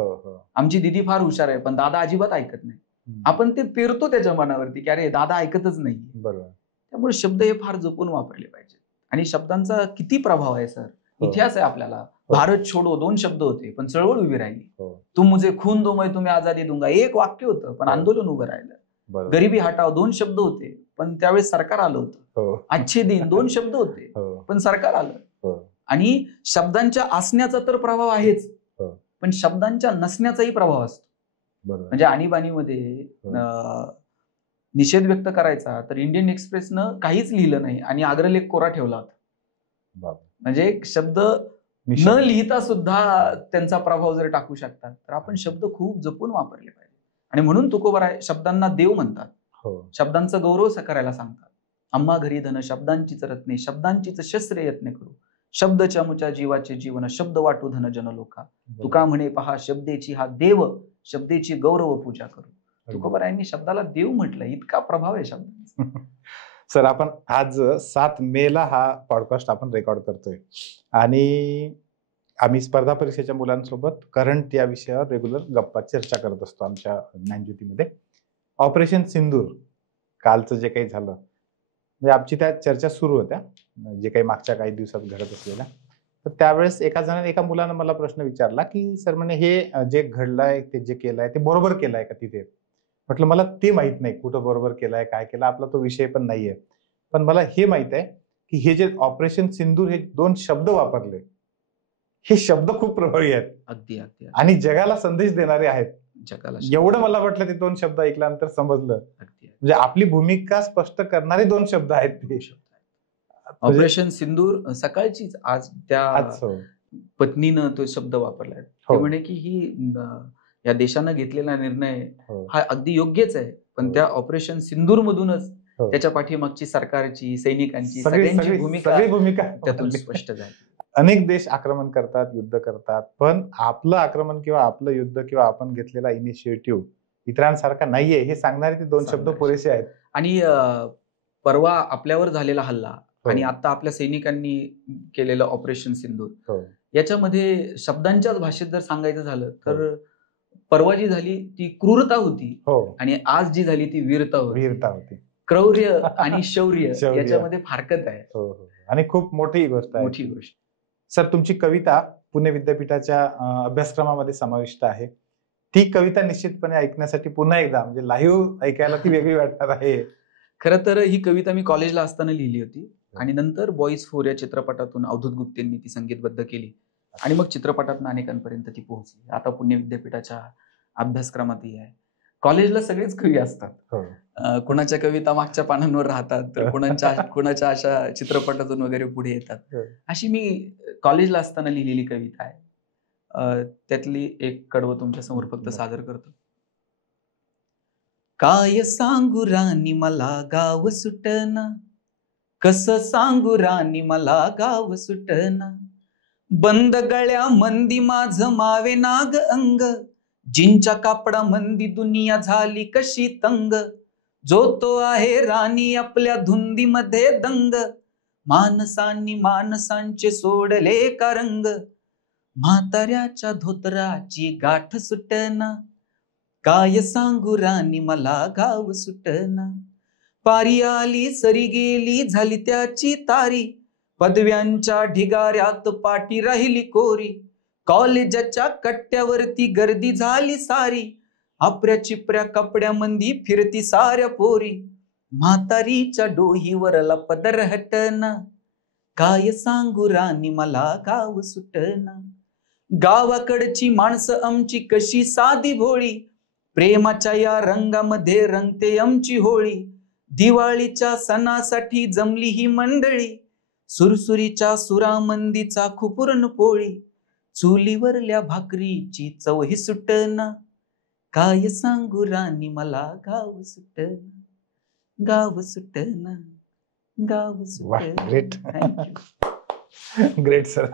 आमची दीदी फार हुशार आहे पण दादा अजिबात ऐकत नाही. आपण ते पेरतो त्याच्या मनावरती की अरे दादा ऐकतच नाही. बरोबर. त्यामुळे शब्द हे फार जपून वापरले पाहिजे. आणि शब्दांचा किती प्रभाव आहे सर. इतिहास आहे आपल्याला. भारत छोडो 2 शब्द होते पण चळवळ उभी राहिली. तुम मुझे खून दो मैं तुम्हें आजादी दूंगा एक वाक्य होतं पण आंदोलन उभं राहिलं. गरिबी हटाव 2 शब्द होते पण त्यावेळेस सरकार आलं होतं. अच्छे दिन 2 शब्द होते पण सरकार आलं. आणि शब्दांच्या असण्याचा तर प्रभाव आहेच, पण शब्दांच्या नसण्याचाही प्रभाव असतो. म्हणजे आणीबाणीमध्ये निषेध व्यक्त करायचा तर इंडियन एक्सप्रेसनं काहीच लिहिलं नाही आणि अग्रलेख कोरा ठेवला होता. म्हणजे शब्द न लिहिता सुद्धा त्यांचा प्रभाव जर टाकू शकतात तर आपण शब्द खूप जपून वापरले पाहिजे. आणि म्हणून तुकोबराय शब्दांना देव म्हणतात, शब्दांचा गौरव करायला सांगतात. आम्हा घरी धन शब्दांचीच रत्ने, शब्दांचीच शस्त्रे यत्न करू, शब्द चमुच्या जीवाचे जीवन, शब्द वाटू धन जन लोका. तुका म्हणे पहा शब्देची हा देव, शब्देची गौरव पूजा करू. तुकोबरायांनी शब्दाला देव म्हटलं, इतका प्रभाव आहे शब्दांचा. सर, आपण आज 7 मेला हा पॉडकास्ट आपण रेकॉर्ड करतोय आणि आम्ही स्पर्धा परीक्षेच्या मुलांसोबत करंट या विषयावर रेग्युलर गप्पा चर्चा करत असतो आमच्या ज्ञानज्योतीमध्ये. ऑपरेशन सिंदूर कालचं जे काही झालं, म्हणजे आमची त्या चर्चा सुरू होत्या जे काही मागच्या काही दिवसात घडत असलेल्या. तर त्यावेळेस एका मुलानं मला प्रश्न विचारला की सर म्हणे हे जे घडलंय, ते जे केलंय ते बरोबर केलंय का तिथे? म्हटलं मला ते माहित नाही कुठं बरोबर केलंय, काय केलं, आपला तो विषय पण नाहीये. पण मला हे माहित आहे की हे जे ऑपरेशन सिंदूर हे 2 शब्द वापरले, हे शब्द खूप प्रभावी आहेत. अगदी आणि जगाला संदेश देणारे आहेत. जगाला एवढं मला वाटलं ते 2 शब्द ऐकल्यानंतर समजलं. म्हणजे आपली भूमिका स्पष्ट करणारे 2 शब्द आहेत ते. ऑपरेशन सिंदूर सकाळचीच आज त्या पत्नीनं तो शब्द वापरलाय. ते म्हणे की ही या देशानं घेतलेला निर्णय हा अगदी योग्यच आहे, पण त्या ऑपरेशन सिंदूर मधूनच त्याच्या पाठीमागची सरकारची, सैनिकांची सगळ्यांची भूमिका त्यातून स्पष्ट झाली. अनेक देश आक्रमण करतात, युद्ध करतात, पण आपलं आक्रमण किंवा आपलं युद्ध किंवा आपण घेतलेला इनिशिएटिव्ह इतरांसारखा नाहीये हे सांगणारे ते 2 शब्द पुरेसे आहेत. आणि परवा आपल्यावर झालेला हल्ला आणि आता आपल्या सैनिकांनी केलेलं ऑपरेशन सिंदूर, याच्यामध्ये शब्दांच्याच भाषेत जर सांगायचं झालं तर परवा जी झाली ती क्रूरता होती आणि आज जी झाली ती वीरता होती. क्रौर्य आणि शौर्य याच्यामध्ये फारकत आहे. आणि खूप मोठी गोष्ट आहे. मोठी गोष्ट. सर, तुमची कविता पुणे विद्यापीठाच्या अभ्यासक्रमामध्ये समाविष्ट आहे. ती कविता निश्चितपणे ऐकण्यासाठी पुन्हा एकदा म्हणजे लाईव्ह ऐकायला ती वेगळी वाटणार आहे. खरं तर ही कविता मी कॉलेजला असताना लिहिली होती आणि नंतर बॉईज 4 या चित्रपटातून अवधूत गुप्तेंनी ती संगीतबद्ध केली आणि मग चित्रपटातून अनेकांपर्यंत ती पोहोचली. आता पुणे विद्यापीठाच्या अभ्यासक्रमातही आहे. कॉलेजला सगळेच कवी असतात. कुणाच्या कविता मागच्या पानांवर राहतात तर कुणाच्या अशा चित्रपटातून वगैरे पुढे येतात. अशी मी कॉलेजला असताना लिहिलेली कविता आहे. त्यातली एक कडवं तुमच्या समोर फक्त सादर करतो. काय सांगू राणी मला गाव सुटना, कसं सांगू राणी मला गाव सुटना, बंद गळ्या मंदी माझ मावे नाग अंग, जिंच्या कापडा मंदी दुनिया झाली कशी तंग, जो तो आहे राणी आपल्या धुंदीमध्ये दंग, माणसांनी माणसांचे सोडले का रंग, म्हाताऱ्याच्या धोतराची गाठ सुटना, काय सांगू राणी मला गाव सुटना, पारी आली सरी गेली झाली त्याची तारी, पदव्यांच्या ढिगाऱ्यात पाठी राहिली कोरी, कॉलेजाच्या कट्ट्यावरती गर्दी झाली सारी, आपल्या चिपऱ्या कपड्यामंदी फिरती साऱ्या पोरी, म्हातारीच्या डोहीवरला पदर हटना, काय सांगू राणी मला गाव सुटना, गावाकडची माणसं आमची कशी साधी भोळी, प्रेमाच्या या रंगामध्ये रंगते आमची होळी, दिवाळीच्या सणासाठी जमली ही मंडळी, सुरसुरीच्या सुरामंदीचा खुपुरण पोळी, चुलीवरल्या भाकरीची चव ही सुटना, काय सांगू राणी मला गाव सुटना, गाव सुटना, गाव सुटना. Great sir.